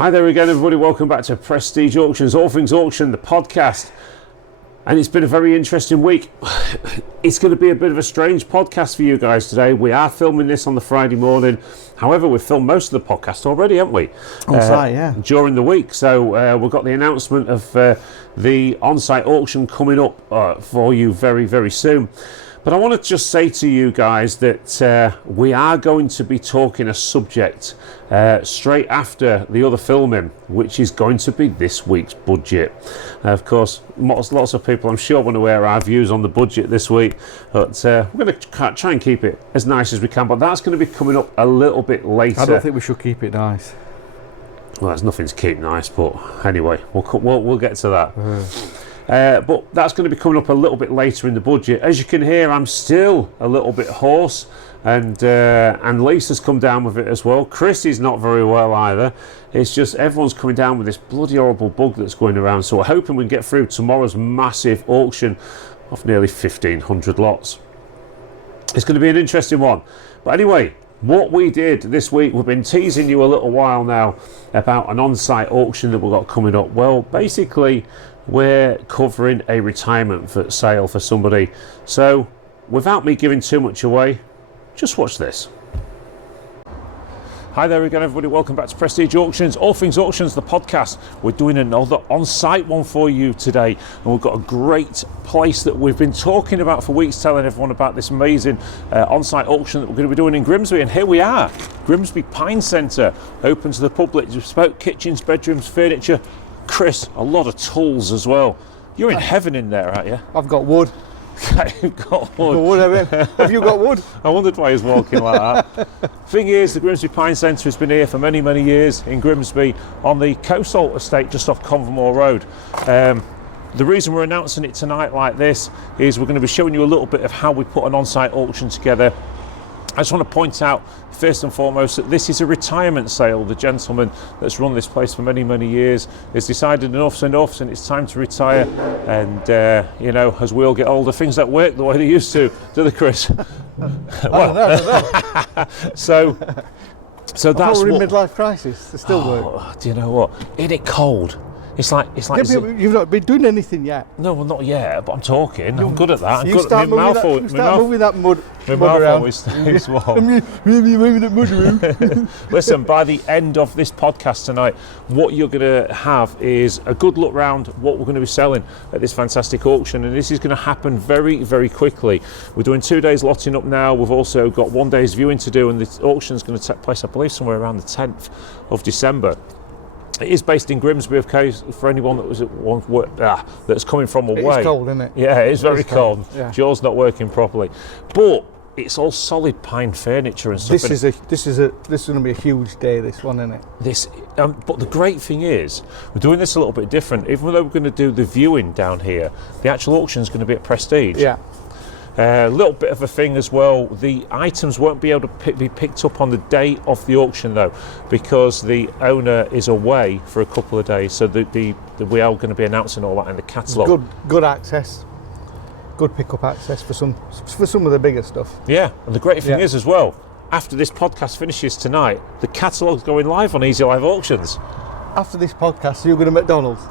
Hi there again, everybody. Welcome back to Prestige Auctions, All Things Auction, the podcast. And it's been a very interesting week. It's going to be a bit of a strange podcast for you guys today. We are filming this on the Friday morning. However, we've filmed most of the podcast already, haven't we? On-site, yeah. During the week. So we've got the announcement of the on-site auction coming up for you very, very soon. But I want to just say to you guys that we are going to be talking a subject straight after the other filming, which is going to be this week's budget. Of course, lots of people, I'm sure, want to hear our views on the budget this week, but we're going to try and keep it as nice as we can, but that's going to be coming up a little bit later. I don't think we should keep it nice. Well, there's nothing to keep nice, but anyway, we'll get to that. But that's going to be coming up a little bit later in the budget. As you can hear, I'm still a little bit hoarse, and Lisa's come down with it as well. Chris is not very well either. It's just everyone's coming down with this bloody horrible bug that's going around. So we're hoping we can get through tomorrow's massive auction of nearly 1,500 lots. It's going to be an interesting one. But anyway, what we did this week, we've been teasing you a little while now about an on-site auction that we've got coming up. Well, basically, we're covering a retirement sale for somebody. So, without me giving too much away, just watch this. Hi there again, everybody. Welcome back to Prestige Auctions, All Things Auctions, the podcast. We're doing another on-site one for you today, and we've got a great place that we've been talking about for weeks, telling everyone about this amazing on-site auction that we're going to be doing in Grimsby, and here we are. Grimsby Pine Centre, open to the public, bespoke kitchens, bedrooms, furniture. Chris, a lot of tools as well. You're in heaven in there, aren't you? I've got wood. You've got wood. I've got wood, have you got wood? I wondered why he's walking like that. Thing is, the Grimsby Pine Centre has been here for many, many years in Grimsby on the Coastal Estate just off Convermore Road. The reason we're announcing it tonight like this is we're going to be showing you a little bit of how we put an on-site auction together. I just want to point out, first and foremost, that this is a retirement sale. The gentleman that's run this place for many, many years has decided enough's enough and it's time to retire. And, you know, as we all get older, things don't work the way they used to, do they, Chris? Well, I don't know. So that's we're in what... midlife crisis. They still work. Do you know what? Isn't it cold? It's like Yeah, but you've not been doing anything yet. No, well, not yet, but I'm talking. I'm good at that. You start moving that mud mouth around. always stays warm. Moving that mud around. Listen, by the end of this podcast tonight, what you're going to have is a good look round what we're going to be selling at this fantastic auction, and this is going to happen very, very quickly. We're doing 2 days lotting up now. We've also got 1 day's viewing to do, and the auction is going to take place, I believe, somewhere around the 10th of December. It is based in Grimsby, of course, for anyone that was that's coming from away. It's cold, isn't it? Yeah, it is very cold. Yeah. Jaw's not working properly, but it's all solid pine furniture and stuff. This is going to be a huge day. This one, isn't it? But the great thing is, we're doing this a little bit different. Even though we're going to do the viewing down here, the actual auction is going to be at Prestige. Yeah. A little bit of a thing as well, the items won't be able to be picked up on the day of the auction though, because the owner is away for a couple of days, so we are going to be announcing all that in the catalogue. Good access, good pick-up access for some of the bigger stuff. Yeah, and the great thing is as well, after this podcast finishes tonight, the catalogue's going live on Easy Live Auctions. After this podcast, you're going to McDonald's?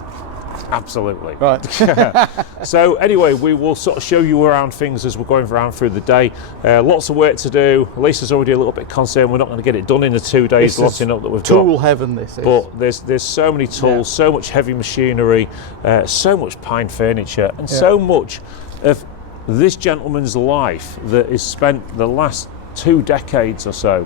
Absolutely. Right. So anyway, we will sort of show you around things as we're going around through the day. Lots of work to do. Lisa's already a little bit concerned we're not going to get it done in the 2 days lotting up that we've got. Tool heaven, this is. But there's so many tools, so much heavy machinery, so much pine furniture, and so much of this gentleman's life that is spent the last 2 decades or so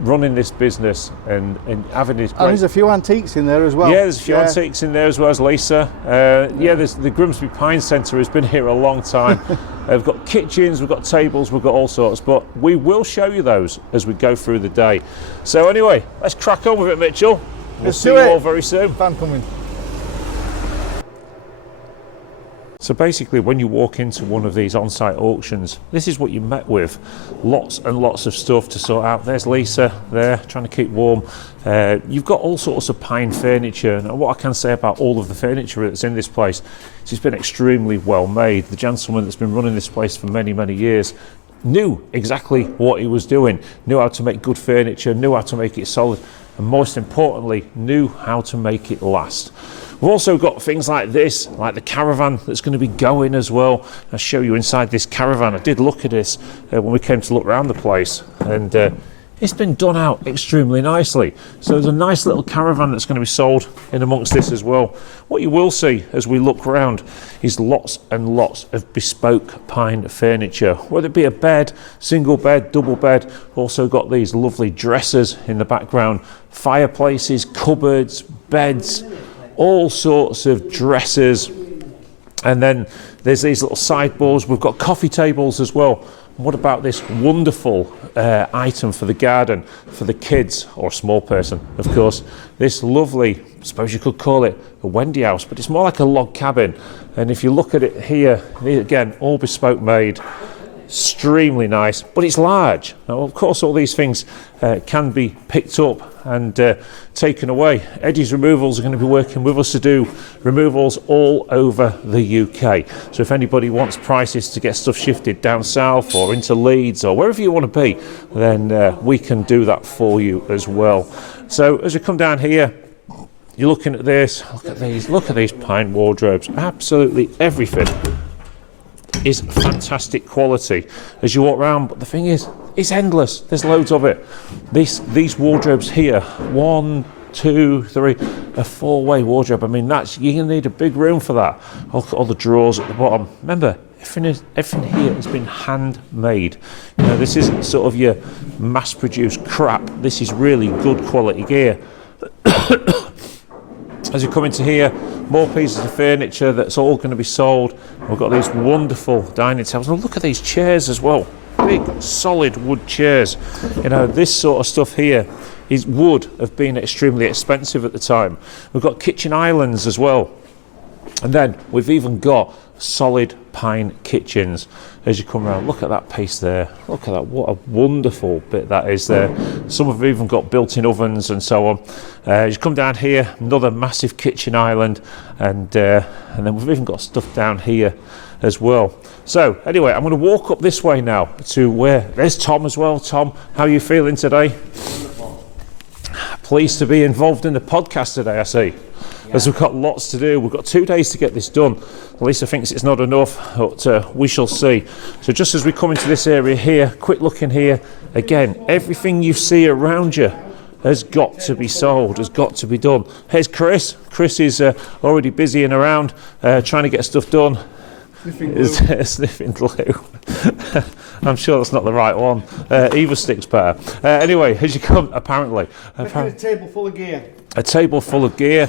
running this business and having his great... And there's a few antiques in there as well. Yeah, there's a few antiques in there as well as Lisa. There's the Grimsby Pine Centre has been here a long time. We've got kitchens, we've got tables, we've got all sorts, but we will show you those as we go through the day. So anyway, let's crack on with it, Mitchell. We'll see you all very soon. Fan coming. So basically, when you walk into one of these on-site auctions, this is what you met with. Lots and lots of stuff to sort out. There's Lisa there, trying to keep warm. You've got all sorts of pine furniture. And what I can say about all of the furniture that's in this place is it's been extremely well made. The gentleman that's been running this place for many, many years knew exactly what he was doing, knew how to make good furniture, knew how to make it solid. and most importantly, knew how to make it last. We've also got things like this, like the caravan that's going to be going as well. I'll show you inside this caravan. I did look at this when we came to look around the place, and it's been done out extremely nicely. So there's a nice little caravan that's going to be sold in amongst this as well. What you will see as we look around is lots and lots of bespoke pine furniture, whether it be a bed, single bed, double bed. Also got these lovely dressers in the background, fireplaces, cupboards, beds, all sorts of dressers. And then there's these little sideboards. We've got coffee tables as well. What about this wonderful item for the garden, for the kids, or a small person, of course. This lovely, I suppose you could call it a Wendy house, but it's more like a log cabin. And if you look at it here, again, all bespoke made, extremely nice, but it's large. Now, of course, all these things can be picked up and taken away. Eddie's Removals are going to be working with us to do removals all over the UK. So if anybody wants prices to get stuff shifted down south or into Leeds or wherever you want to be, then we can do that for you as well. So as you come down here, you're looking at this, look at these pine wardrobes, absolutely everything is fantastic quality as you walk around, but the thing is, it's endless. There's loads of it. These wardrobes here, 1, 2, 3, a 4-way wardrobe. I mean, you're gonna need a big room for that. All the drawers at the bottom. Remember, everything here has been handmade. You know, this isn't sort of your mass-produced crap. This is really good quality gear. As you come into here, more pieces of furniture that's all going to be sold. We've got these wonderful dining tables. Now look at these chairs as well. Big, solid wood chairs. You know, this sort of stuff here would have been extremely expensive at the time. We've got kitchen islands as well. And then we've even got solid pine kitchens. As you come around, look at that piece there. Look at that, what a wonderful bit that is there. Some have even got built-in ovens and so on. As you come down here, another massive kitchen island, and then we've even got stuff down here as well. So anyway, I'm going to walk up this way now to where there's Tom as well. Tom, how are you feeling today? Wonderful. Pleased to be involved in the podcast today, I see. As we've got lots to do. We've got 2 days to get this done. Lisa thinks it's not enough, but we shall see. So just as we come into this area here, quick look in here. Again, everything you see around you has got to be sold, has got to be done. Here's Chris. Chris is already busy and around, trying to get stuff done. Sniffing glue. I'm sure that's not the right one. Either sticks better. Anyway, as you come, apparently. A table full of gear. A table full of gear.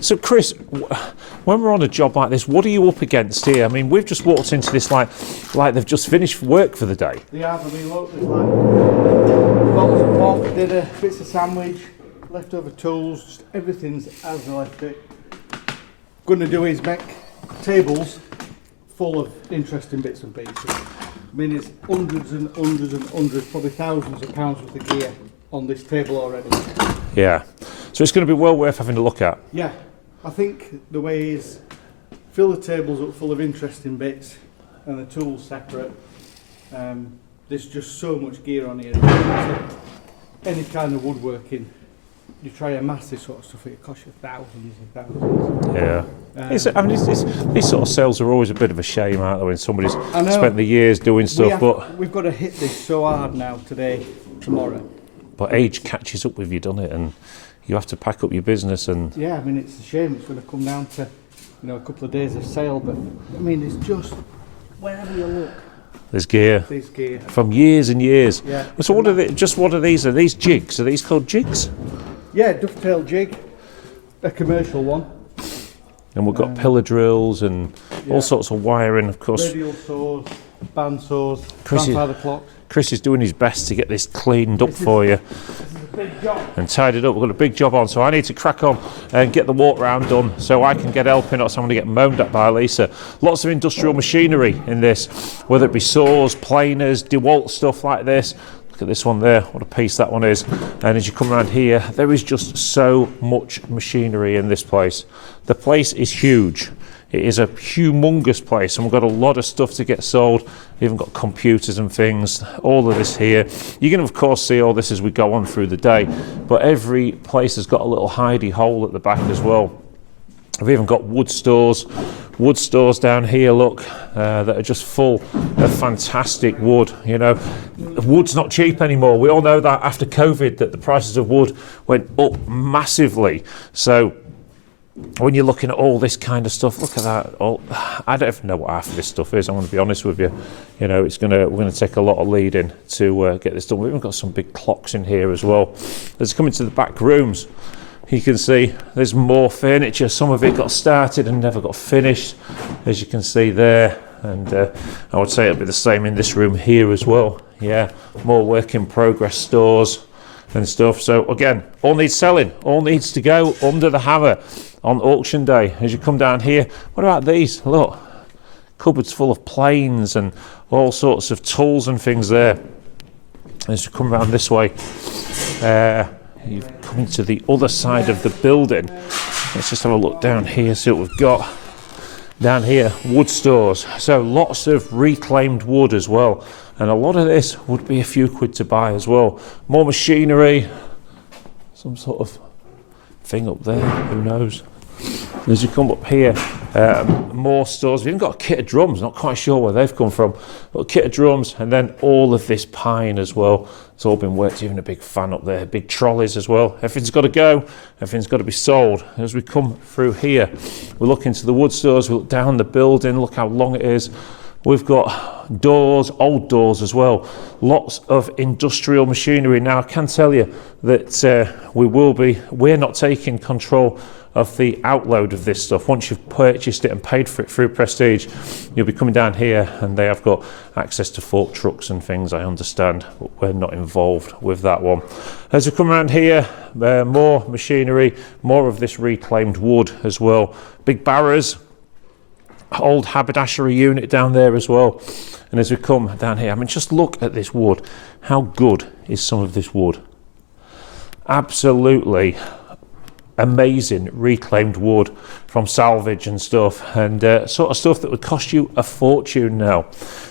So Chris, when we're on a job like this, what are you up against here? I mean, we've just walked into this like they've just finished work for the day. They have. I mean, look, there's like bottles of pork, dinner, bits of sandwich, leftover tools, just everything's as I left it. Going to do is make tables full of interesting bits and pieces. I mean, it's hundreds and hundreds and hundreds, probably thousands of pounds worth of gear on this table already. Yeah, so it's going to be well worth having a look at. Yeah, I think the way is fill the tables up full of interesting bits and the tools separate. There's just so much gear on here. Any kind of woodworking, you try a massive sort of stuff, it costs you thousands and thousands. Yeah. I mean, these sort of sales are always a bit of a shame, aren't they, when somebody's spent the years doing stuff. We've got to hit this so hard now, today, tomorrow. But age catches up with you, doesn't it? And you have to pack up your business and... Yeah, I mean, it's a shame it's going to come down to, a couple of days of sale, but, I mean, it's just, wherever you look... There's gear. There's gear. From years and years. Yeah. So what are these? Are these jigs? Are these called jigs? Yeah, dovetail jig, a commercial one. And we've got pillar drills and all sorts of wiring, of course. Radial saws, band saws, grandfather clocks. Chris is doing his best to get this cleaned up for you. This is a big job. And tidied up. We've got a big job on, so I need to crack on and get the walk round done so I can get helping, or someone to get moaned at by Lisa. Lots of industrial machinery in this, whether it be saws, planers, DeWalt stuff like this. Look at this one there, what a piece that one is. And as you come around here, there is just so much machinery in this place. The place is huge. It is a humongous place, and we've got a lot of stuff to get sold. We've even got computers and things, all of this here. You can of course see all this as we go on through the day, but every place has got a little hidey hole at the back as well. We've even got wood stores down here, look, that are just full of fantastic wood. You know, wood's not cheap anymore. We all know that after COVID, that the prices of wood went up massively. So when you're looking at all this kind of stuff, look at that. I don't even know what half of this stuff is, I'm going to be honest with you. You know, we're going to take a lot of leading to get this done. We've even got some big clocks in here as well. Let's come into the back rooms. You can see there's more furniture. Some of it got started and never got finished, as you can see there. And I would say it'll be the same in this room here as well. Yeah, more work in progress stores and stuff. So again, all needs selling, all needs to go under the hammer on auction day. As you come down here, what about these? Look, cupboards full of planes and all sorts of tools and things there. As you come around this way, you've come into the other side of the building. Let's just have a look down here, see what we've got. Down here, wood stores. So lots of reclaimed wood as well. And a lot of this would be a few quid to buy as well. More machinery, some sort of thing up there, who knows. As you come up here, more stores. We've even got a kit of drums, not quite sure where they've come from, but a kit of drums, and then all of this pine as well. It's all been worked, even a big fan up there, big trolleys as well. Everything's got to go, everything's got to be sold. As we come through here, we look into the wood stores, we look down the building, look how long it is. We've got doors, old doors as well. Lots of industrial machinery. Now I can tell you that we're not taking control of the outload of this stuff. Once you've purchased it and paid for it through Prestige, you'll be coming down here and they have got access to fork trucks and things, I understand, but we're not involved with that one. As we come around here, more machinery, more of this reclaimed wood as well. Big barrows, old haberdashery unit down there as well. And as we come down here, I mean, just look at this wood. How good is some of this wood? Absolutely amazing reclaimed wood from salvage and stuff, and sort of stuff that would cost you a fortune now.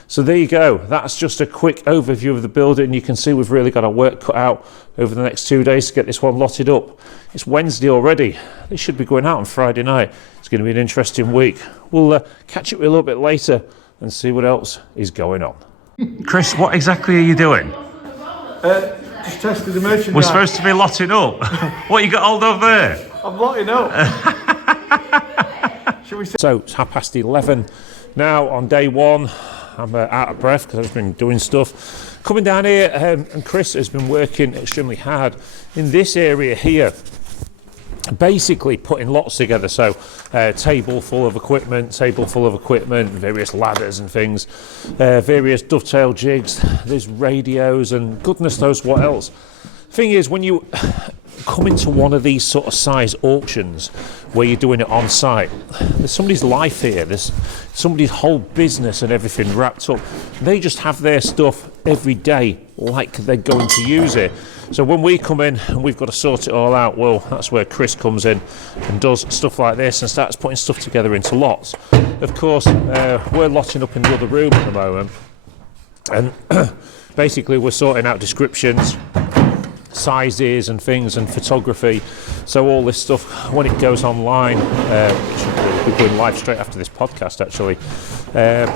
So there you go, that's just a quick overview of the building. You can see we've really got our work cut out over the next 2 days to get this one lotted up. It's Wednesday already. This should be going out on Friday night. It's going to be an interesting week. We'll catch up with you a little bit later and see what else is going on. Chris, what exactly are you doing? Just tested the merchandise. We're supposed to be lotting up. What you got hold of there? I'm lotting up. Shall we say? So it's 11:30 now on day one. I'm out of breath because I've been doing stuff. Coming down here, and Chris has been working extremely hard in this area here. Basically putting lots together, so table full of equipment, various ladders and things, various dovetail jigs, there's radios and goodness knows what else. Thing is, when you come into one of these sort of size auctions where you're doing it on site, there's somebody's life here, there's somebody's whole business and everything wrapped up. They just have their stuff every day like they're going to use it. So when we come in and we've got to sort it all out, well, that's where Chris comes in and does stuff like this and starts putting stuff together into lots. Of course, we're lotting up in the other room at the moment, and basically we're sorting out descriptions, sizes and things, and photography. So all this stuff, when it goes online, we're going live straight after this podcast actually,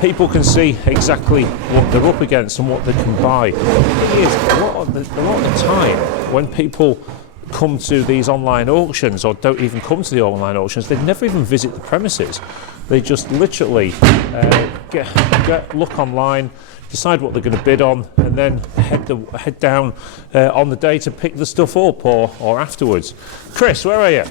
people can see exactly what they're up against and what they can buy. It is a lot of the time when people come to these online auctions, or don't even come to the online auctions, they never even visit the premises. They just literally look online, decide what they're going to bid on, and then head down on the day to pick the stuff up or afterwards. Chris, where are you?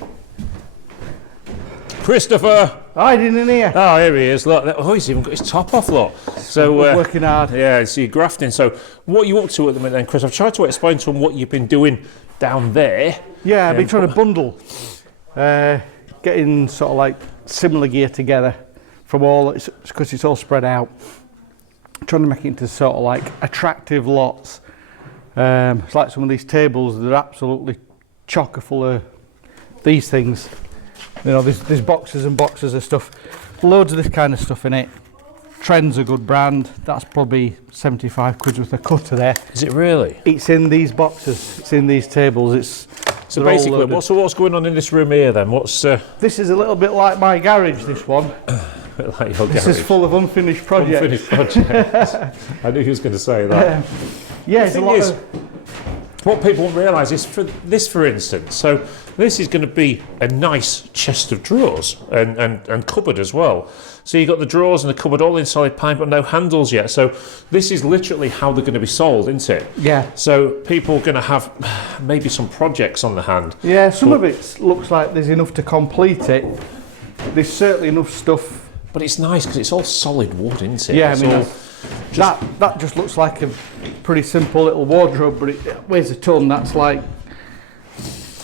Christopher! I didn't hear. Oh, here he is. Look, he's even got his top off, look. So working hard. Yeah, so you're grafting. So what are you up to at the minute then, Chris? I've tried to explain to him what you've been doing down there. Yeah, I've been trying to bundle, getting sort of like similar gear together from all, because it's all spread out. Trying to make it into sort of like attractive lots. It's like some of these tables, they're absolutely chocker full of these things. You know, there's boxes and boxes of stuff. Loads of this kind of stuff in it. Trend's a good brand. That's probably 75 quid worth of cutter there. Is it really? It's in these boxes. It's in these tables. So basically, what's going on in this room here then? What's this is a little bit like my garage. This one. Like your this garage. is full of unfinished projects. Unfinished projects. I knew he was going to say that. Yeah, it's a lot of... What people won't realise is, for instance, so this is going to be a nice chest of drawers and cupboard as well. So you've got the drawers and the cupboard all in solid pine, but no handles yet. So this is literally how they're going to be sold, isn't it? Yeah. So people are going to have maybe some projects on the hand. Yeah, some of it looks like there's enough to complete it. There's certainly enough stuff. But it's nice because it's all solid wood, isn't it? Yeah, it's I mean, that just looks like a pretty simple little wardrobe, but it weighs a ton. That's like...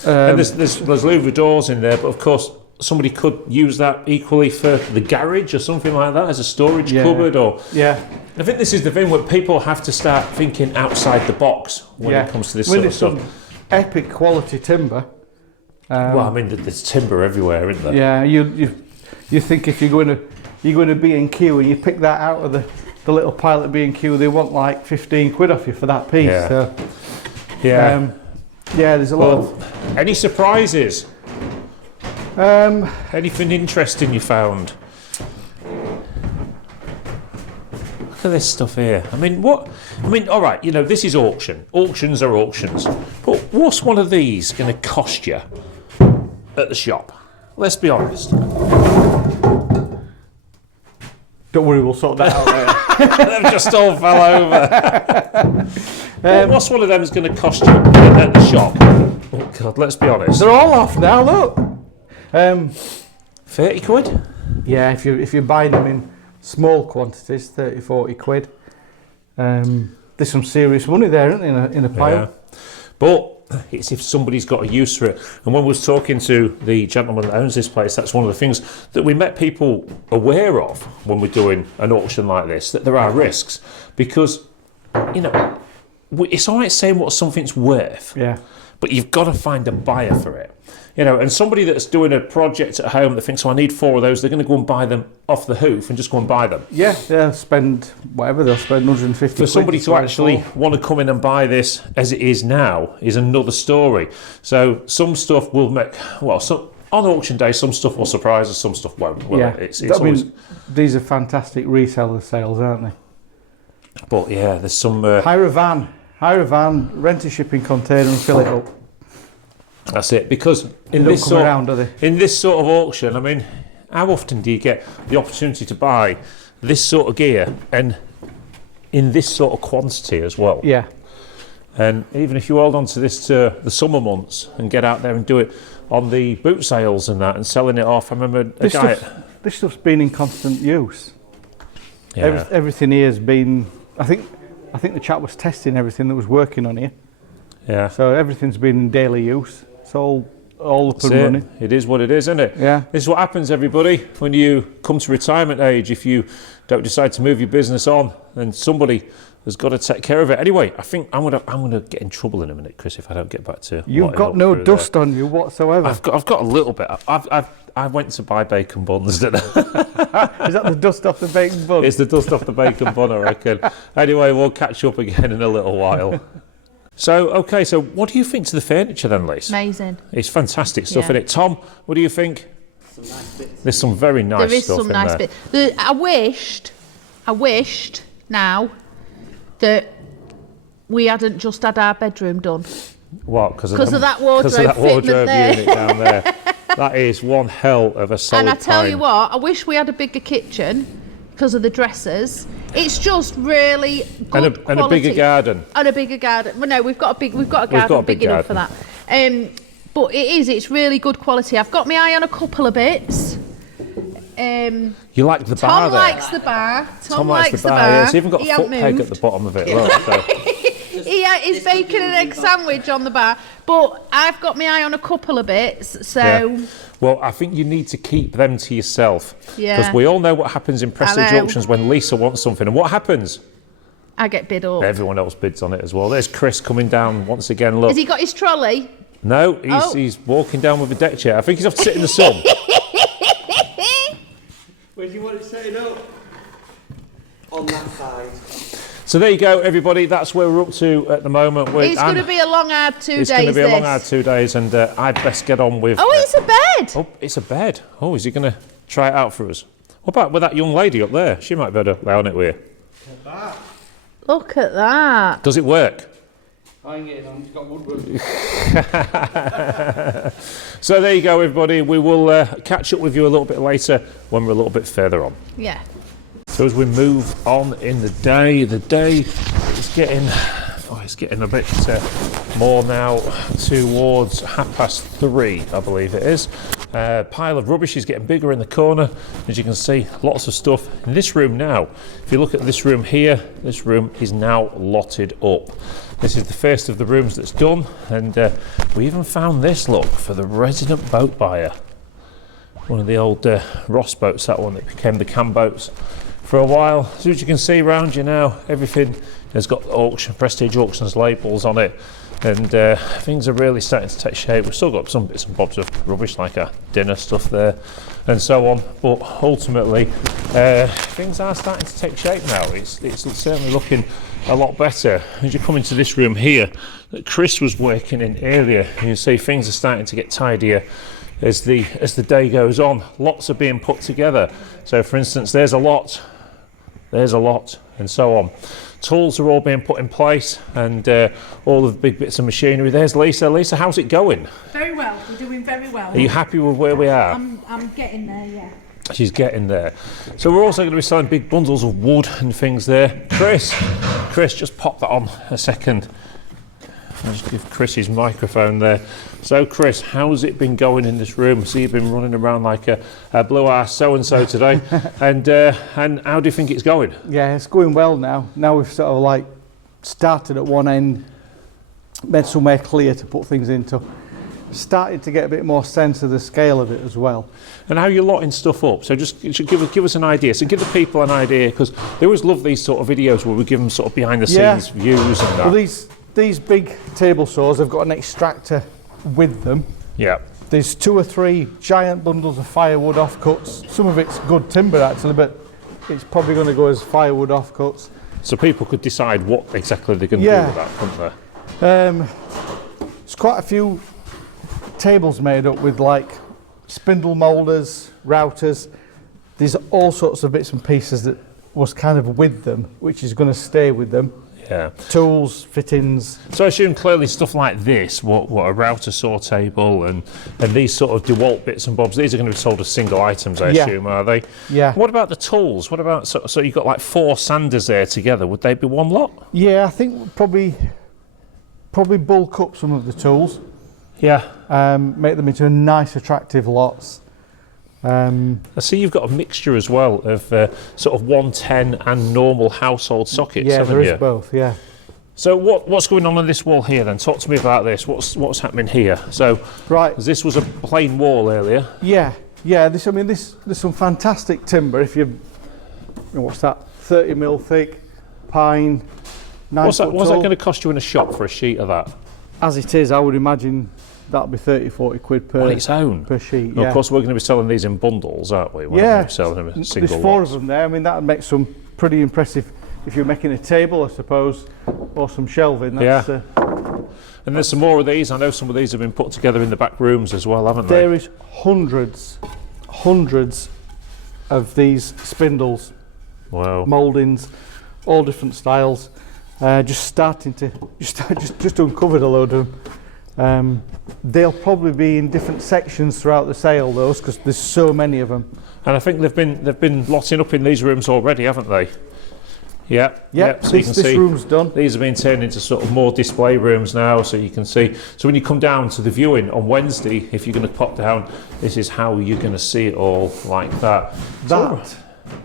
and there's louver doors in there, but of course somebody could use that equally for the garage or something like that as a storage cupboard. Or I think this is the thing where people have to start thinking outside the box when it comes to this sort of stuff. Epic quality timber. Well, I mean, there's timber everywhere, isn't there? Yeah, you think if you're going to B&Q and you pick that out of the little pile at B&Q, they want like 15 quid off you for that piece. Yeah. So, yeah. There's a lot of... Any surprises? Anything interesting you found? Look at this stuff here. I mean, all right, you know, this is auction. Auctions are auctions. But what's one of these going to cost you at the shop? Let's be honest. Don't worry, we'll sort that out later. They've just all fell over. What's one of them is going to cost you at the shop? Oh God, let's be honest. They're all off now, look. 30 quid? Yeah, if you're buying them in small quantities, 30, 40 quid. There's some serious money there, isn't there, in a pile? Yeah. But it's if somebody's got a use for it. And when we was talking to the gentleman that owns this place, that's one of the things that we met people aware of when we're doing an auction like this, that there are risks. Because, you know, it's all right saying what something's worth, but you've got to find a buyer for it. You know, and somebody that's doing a project at home that thinks, oh, I need 4 of those, they're going to go and buy them off the hoof and just go and buy them. Yeah, they'll spend whatever, they'll spend 150 For somebody to actually want to come in and buy this as it is now is another story. So some stuff will make, well, on auction day, some stuff will surprise us, some stuff won't. Well, yeah, it's always... these are fantastic reseller sales, aren't they? But yeah, there's some... Hire a van, rent a shipping container and fill it up. That's it, because in this sort of auction, I mean, how often do you get the opportunity to buy this sort of gear and in this sort of quantity as well? Yeah. And even if you hold on to this to the summer months and get out there and do it on the boot sales and that and selling it off, I remember this stuff's been in constant use. Yeah. Everything here has been. I think the chap was testing everything that was working on here. Yeah. So everything's been in daily use. It's all up and running. It is what it is, isn't it? Yeah. This is what happens, everybody, when you come to retirement age. If you don't decide to move your business on, then somebody has got to take care of it. Anyway, I think I'm gonna get in trouble in a minute, Chris, if I don't get back to. You've got no dust on you whatsoever. I've got a little bit. I went to buy bacon buns, didn't I? Is that the dust off the bacon bun? It's the dust off the bacon bun, I reckon. Anyway, we'll catch up again in a little while. So what do you think to the furniture then, Lise? Amazing. It's fantastic stuff, isn't it? Tom, what do you think? Some nice bits. There's some very nice stuff in there. There is some nice bits. I wished now that we hadn't just had our bedroom done. What? Because of that wardrobe unit down there. That is one hell of a solid And I tell pine. you what, I wish we had a bigger kitchen because of the dressers. It's just really good and a bigger garden. And a bigger garden. Well, no, we've got a garden big enough for that. But it's really good quality. I've got my eye on a couple of bits. You like the bar there? Likes the bar. Tom likes the bar. Yeah, it's even got a foot peg at the bottom of it. Look, so. He's making an egg sandwich on the bar. But I've got my eye on a couple of bits, so... Yeah. Well, I think you need to keep them to yourself. Yeah. Because we all know what happens in prestige auctions when Lisa wants something. And what happens? I get bid up. Everyone else bids on it as well. There's Chris coming down once again. Look. Has he got his trolley? No, he's walking down with a deck chair. I think he's off to sit in the sun. Where do you want it setting up? On that side. So there you go, everybody. That's where we're up to at the moment. It's going to be a long, hard 2 days. It's going to be a long, hard 2 days, and I'd best get on with... Oh, it's a bed. Oh, it's a bed. Oh, is he going to try it out for us? What about with that young lady up there? She might be able to lay on it with you. Look at that. Look at that. Does it work? I ain't getting on, it's got woodwork. So there you go, everybody. We will catch up with you a little bit later when we're a little bit further on. Yeah. So as we move on in the day is getting, it's getting a bit more now towards 3:30, I believe it is. Pile of rubbish is getting bigger in the corner. As you can see, lots of stuff in this room now. If you look at this room here, this room is now lotted up. This is the first of the rooms that's done, and we even found this, look, for the resident boat buyer. One of the old Ross boats, that one that became the cam boats for a while. So as you can see around you now, everything has got auction, Prestige Auctions labels on it, and things are really starting to take shape. We've still got some bits and bobs of rubbish like our dinner stuff there and so on, but ultimately things are starting to take shape now. It's certainly looking a lot better. As you come into this room here that Chris was working in earlier, you can see things are starting to get tidier as the day goes on. Lots are being put together. So for instance, there's a lot, and so on. Tools are all being put in place, and all of the big bits of machinery. There's Lisa. Lisa, how's it going? Very well, we're doing very well. Are you happy with where we are? I'm getting there, yeah. She's getting there. So we're also going to be selling big bundles of wood and things there. Chris, just pop that on a second. I'll just give Chris his microphone there. So Chris, how's it been going in this room? I see you've been running around like a blue ass so-and-so today. and how do you think it's going? Yeah, it's going well now. Now we've sort of like started at one end, made somewhere clear to put things into. Started to get a bit more sense of the scale of it as well. And how you're lotting stuff up. So just give us an idea. So give the people an idea, because they always love these sort of videos where we give them sort of behind the scenes views and that. Well, these big table saws have got an extractor with them. Yeah. There's 2 or 3 giant bundles of firewood offcuts. Some of it's good timber actually, but it's probably going to go as firewood offcuts. So people could decide what exactly they're going to do with that, couldn't they? There's quite a few tables made up with like spindle moulders, routers. There's all sorts of bits and pieces that was kind of with them, which is going to stay with them. Yeah. Tools, fittings. So I assume clearly stuff like this, what a router saw table and these sort of DeWalt bits and bobs, these are going to be sold as single items, I assume, are they? Yeah. What about the tools? What about, so you've got like 4 sanders there together, would they be one lot? Yeah, I think we'll probably bulk up some of the tools. Yeah. Make them into nice attractive lots. I see you've got a mixture as well of sort of 110 and normal household sockets. Yeah, haven't there you? is both. Yeah. So what's going on this wall here then? Talk to me about this. What's happening here? So right, this was a plain wall earlier. Yeah. This there's some fantastic timber. If what's that? 30 mil thick, pine. What's that going to cost you in a shop for a sheet of that? As it is, I would imagine that'll be 30-40 quid per on its own per sheet. Yeah. Of course, we're going to be selling these in bundles, aren't we? We're not selling them in single there's 4 lots. of them there. I mean, that makes some pretty impressive. If you're making a table, I suppose, or some shelving. That's, and there's some more of these. I know some of these have been put together in the back rooms as well, haven't they? There is hundreds of these spindles, mouldings, all different styles. Just uncovered a load of them. They'll probably be in different sections throughout the sale, those, because there's so many of them. And I think they've been lotting up in these rooms already, haven't they? Yeah. So this room's done. These have been turned into sort of more display rooms now, so you can see. So when you come down to the viewing on Wednesday, if you're going to pop down, this is how you're going to see it all like that. That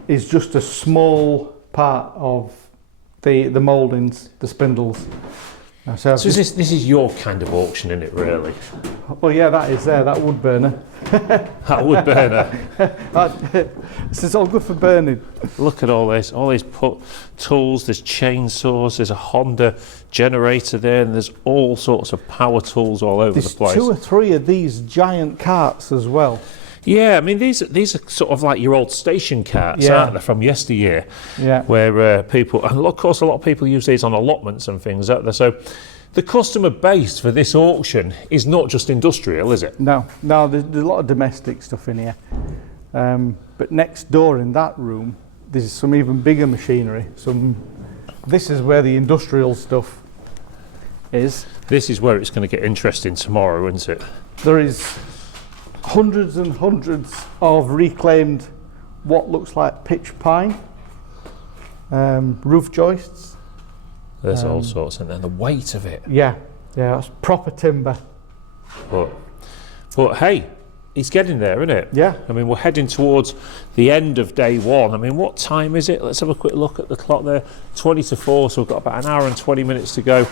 is just a small part of the mouldings, the spindles. So this is your kind of auction, isn't it, really? Well, yeah, that is there, that wood burner. That wood burner. This is all good for burning. Look at all these tools, there's chainsaws, there's a Honda generator there, and there's all sorts of power tools all over the place. 2 or 3 of these giant carts as well. Yeah, I mean, these are sort of like your old station carts, aren't they, from yesteryear? Yeah. Where people, and of course, a lot of people use these on allotments and things, aren't they? So the customer base for this auction is not just industrial, is it? No, there's a lot of domestic stuff in here. But next door in that room, there's some even bigger machinery. This is where the industrial stuff is. This is where it's going to get interesting tomorrow, isn't it? There is hundreds and hundreds of reclaimed, what looks like pitch pine, roof joists. There's all sorts, and then the weight of it. Yeah, that's proper timber. But hey, it's getting there, isn't it? Yeah. I mean, we're heading towards the end of day 1. I mean, what time is it? Let's have a quick look at the clock there. 20 to 4, so we've got about an hour and 20 minutes to go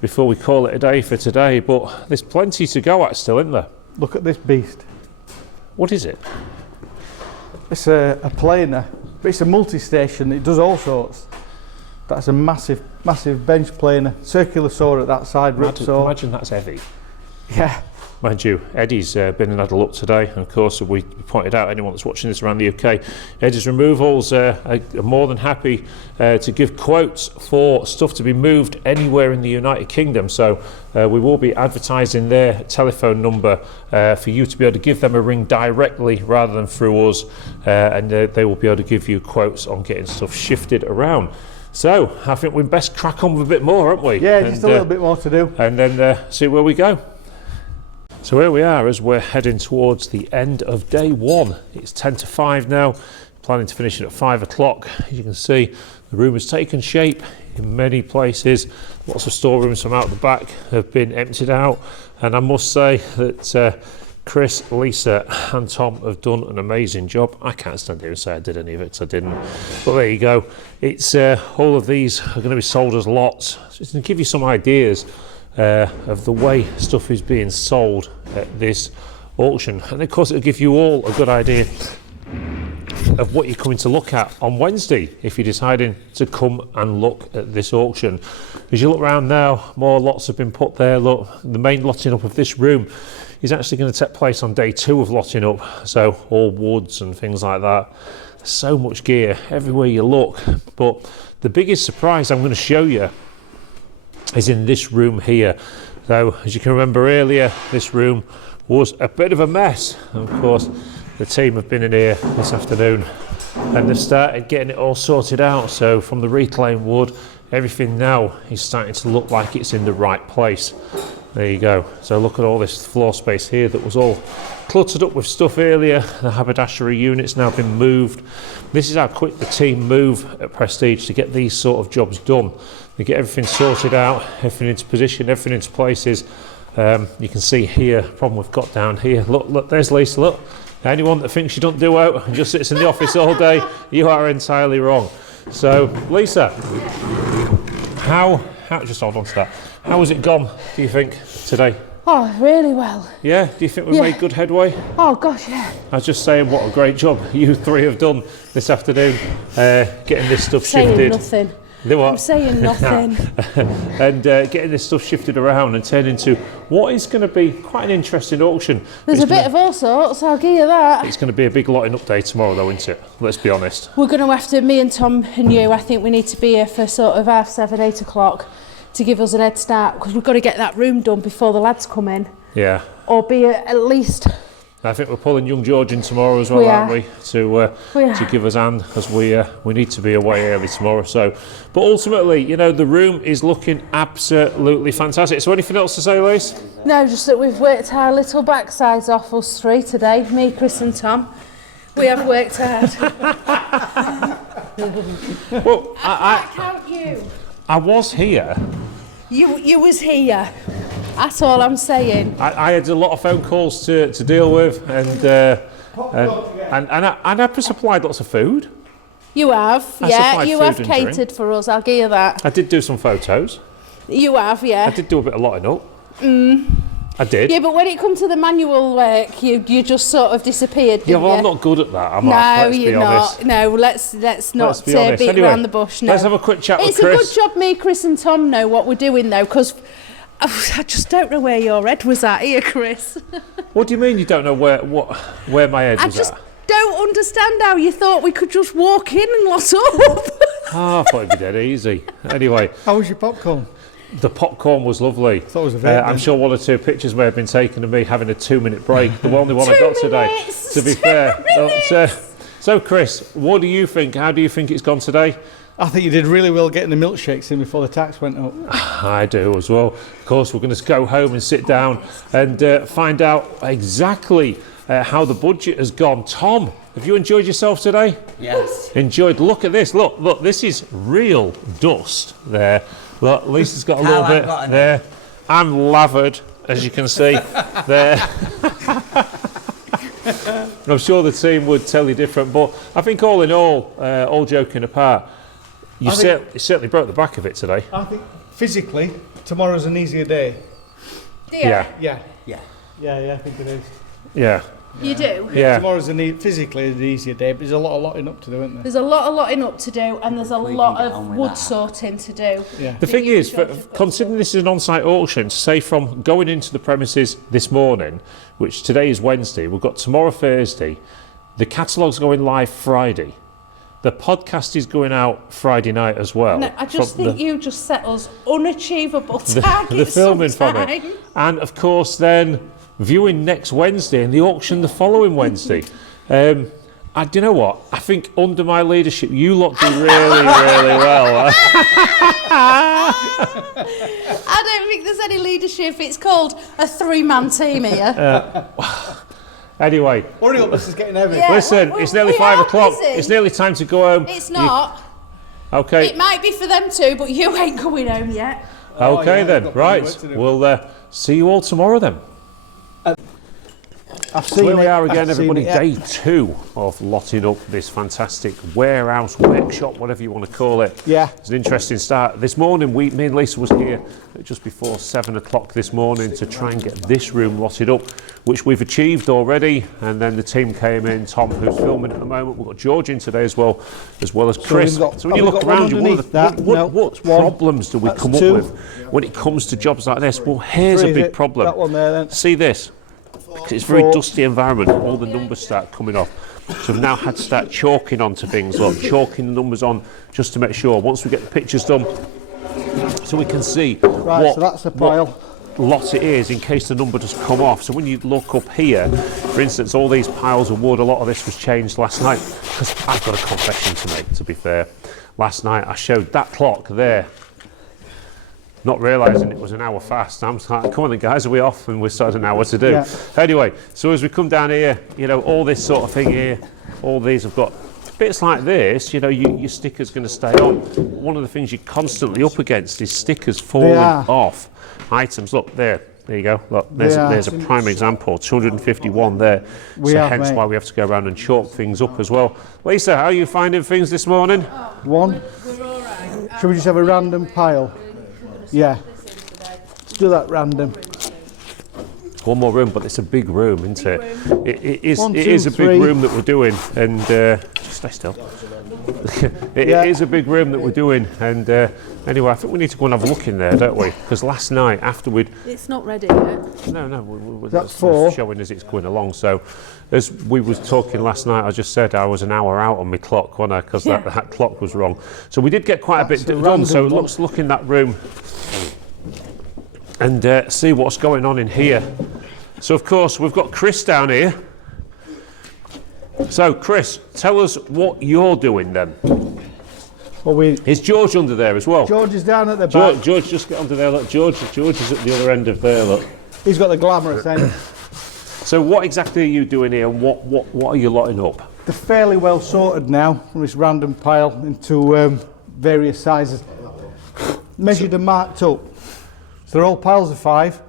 before we call it a day for today. But there's plenty to go at still, isn't there? Look at this beast. What is it? It's a planer, but it's a multi-station. It does all sorts. That's a massive bench planer. Circular saw at that side, rip saw. Imagine that's heavy. Yeah. Mind you, Eddie's been and had a look today, and of course we pointed out, anyone that's watching this around the UK, Eddie's Removals are more than happy to give quotes for stuff to be moved anywhere in the United Kingdom. So we will be advertising their telephone number for you to be able to give them a ring directly rather than through us, and they will be able to give you quotes on getting stuff shifted around. So I think we best crack on with a bit more, aren't we? Yeah, just a little bit more to do. And then see where we go. So here we are as we're heading towards the end of day 1. It's 10 to 5 now, planning to finish it at 5 o'clock. As you can see, the room has taken shape in many places. Lots of storerooms from out the back have been emptied out, and I must say that Chris, Lisa and Tom have done an amazing job. I can't stand here and say I did any of it, because I didn't. But there you go. It's all of these are going to be sold as lots. So it's going to give you some ideas of the way stuff is being sold at this auction, and of course it'll give you all a good idea of what you're coming to look at on Wednesday if you're deciding to come and look at this auction. As you look around now, more lots have been put there. Look, the main lotting up of this room is actually going to take place on day 2 of lotting up, so all woods and things like that. So much gear everywhere you look, but the biggest surprise I'm going to show you is in this room here. So as you can remember earlier, this room was a bit of a mess. And of course, the team have been in here this afternoon and they've started getting it all sorted out. So from the reclaimed wood, everything now is starting to look like it's in the right place. There you go. So look at all this floor space here that was all cluttered up with stuff earlier. The haberdashery unit's now been moved. This is how quick the team move at Prestige to get these sort of jobs done. They get everything sorted out, everything into position, everything into places. You can see here, problem we've got down here. Look, there's Lisa, look. Anyone that thinks she don't do out and just sits in the office all day, you are entirely wrong. So, Lisa, how just hold on to that. How has it gone, do you think, today? Oh, really well. Yeah? Do you think we've made good headway? Oh, gosh, yeah. I was just saying what a great job you 3 have done this afternoon, getting this stuff shifted. Nothing. I'm saying nothing. And getting this stuff shifted around and turned into what is going to be quite an interesting auction. There's a bit of all sorts, I'll give you that. It's going to be a big lotting up day tomorrow though, isn't it? Let's be honest. We're going to have to, me and Tom and you, I think we need to be here for sort of 7:30, 8 o'clock to give us an head start, because we've got to get that room done before the lads come in. Yeah. Or be at least... I think we're pulling young George in tomorrow as well, aren't we? To give us a hand, because we need to be away early tomorrow. So, but ultimately, you know, the room is looking absolutely fantastic. So, anything else to say, Lace? No, just that we've worked our little backsides off, us 3 today. Me, Chris, and Tom. We have worked hard. Well, I count you. I was here. You was here. That's all I'm saying. I had a lot of phone calls to deal with, and I supplied lots of food. You have, yeah. You have catered drink for us, I'll give you that. I did do some photos. You have, yeah. I did do a bit of lotting up. I did. Yeah, but when it comes to the manual work, you just sort of disappeared, Yeah, didn't well, you? I'm not good at that, am No, I? Let's you're be honest. not. No, let's not be honest. beat Anyway, around the bush. No. let's have a quick chat It's with Chris. a good job me, Chris and Tom know what we're doing, though, because I just don't know where your head was at here, Chris. What do you mean you don't know where my head I was just at? don't understand how you thought we could just walk in and lot up. Oh, I thought it'd be dead easy. Anyway, How was your popcorn? the popcorn was lovely. Thought it was a vape I'm then. sure 1 or 2 pictures may have been taken of me having a 2-minute break. The only one I got 2 today, minutes, to be 2 fair. minutes. So, Chris, what do you think? How do you think it's gone today? I think you did really well getting the milkshakes in before the tax went up. I do as well. Of course, we're going to go home and sit down and find out exactly how the budget has gone. Tom, have you enjoyed yourself today? Yes. Enjoyed. Look at this. Look, this is real dust there. Look, Lisa's got a little I've bit got an- there. I'm lathered, as you can see there. I'm sure the team would tell you different, but I think all in all joking apart, you certainly broke the back of it today. I think physically, tomorrow's an easier day. Yeah, Yeah. Yeah. Yeah, I think it is. yeah, You do? yeah. Tomorrow's physically an easier day, but there's a lot of lotting up to do, isn't there? There's a lot of lotting up to do, and there's a lot get on of with wood that. sorting to do. Yeah. The thing is, considering this is an on-site auction, say from going into the premises this morning, which today is Wednesday, we've got tomorrow Thursday, the catalogue's going live Friday. The podcast is going out Friday night as well. No, I just from think you just set us unachievable the targets filming from sometime. it. And of course then viewing next Wednesday and the auction the following Wednesday. Do you know what? I think under my leadership, you lot do really, really well. I don't think there's any leadership. It's called a 3-man team here. Anyway, Hurry up, this is getting heavy. Yeah. listen, we- it's nearly we 5 are o'clock. busy. It's nearly time to go home. It's not. Okay. It might be for them too, but you ain't going home yet. Okay yeah, then, we've got plenty of right. work to do. We'll see you all tomorrow then. I've So seen here we it, are I've again, seen everybody. it, yeah. Day 2 of lotting up this fantastic warehouse, workshop, whatever you want to call it. Yeah. It's an interesting start. This morning, me and Lisa was here at just before 7 o'clock this morning to try and get this room lotted up, which we've achieved already. And then the team came in. Tom, who's filming at the moment. We've got George in today as well as Chris. we've got- So when you have we look got one around you, underneath that? No, what it's one. problems do we That's come two. up with when it comes to jobs like this? Well, here's Three, a is big it? problem. That one there then. See this? 'Cause it's a very Four. dusty environment. All the numbers start coming off. So we've now had to start chalking onto things, look, chalking the numbers on just to make sure. Once we get the pictures done, so we can see Right, what, so that's a pile. what lot it is in case the number does come off. So when you look up here, for instance, all these piles of wood, a lot of this was changed last night. Because I've got a confession to make, to be fair. Last night I showed that clock there, not realising it was an hour fast. I'm like, come on then guys, are we off? And we started an hour to do. Yeah. Anyway, so as we come down here, you know, all this sort of thing here, all these have got bits like this, you know, your sticker's going to stay on. One of the things you're constantly up against is stickers falling are. off items. Look, there you go. Look, there's a prime example, 251 there. We So have, hence mate. why we have to go around and chalk things up as well. Lisa, how are you finding things this morning? One. We're all right. Should we just have a random pile? Yeah. Let's do that random. One more room, but it's a big room, isn't it? It is. One, It two, is a big three. room that we're doing, and just stay still. It Yeah. is a big room that we're doing, and anyway, I think we need to go and have a look in there, don't we? Because last night after we'd It's not ready yet. no, That's four. showing as it's going along. So, as we was talking last night, I just said I was an hour out on my clock, wasn't I? Because that clock was wrong. So we did get quite That's a bit a done. So random one. let's look in that room and see what's going on in here. So of course we've got Chris down here. So Chris, tell us what you're doing then. Well, Is George under there as well? George is down at the back. George, just get under there. Look, George is at the other end of there. Look. He's got the glamorous end. So what exactly are you doing here, and what are you lotting up? They're fairly well sorted now from this random pile into various sizes. Measured and marked up. So they're all piles of 5.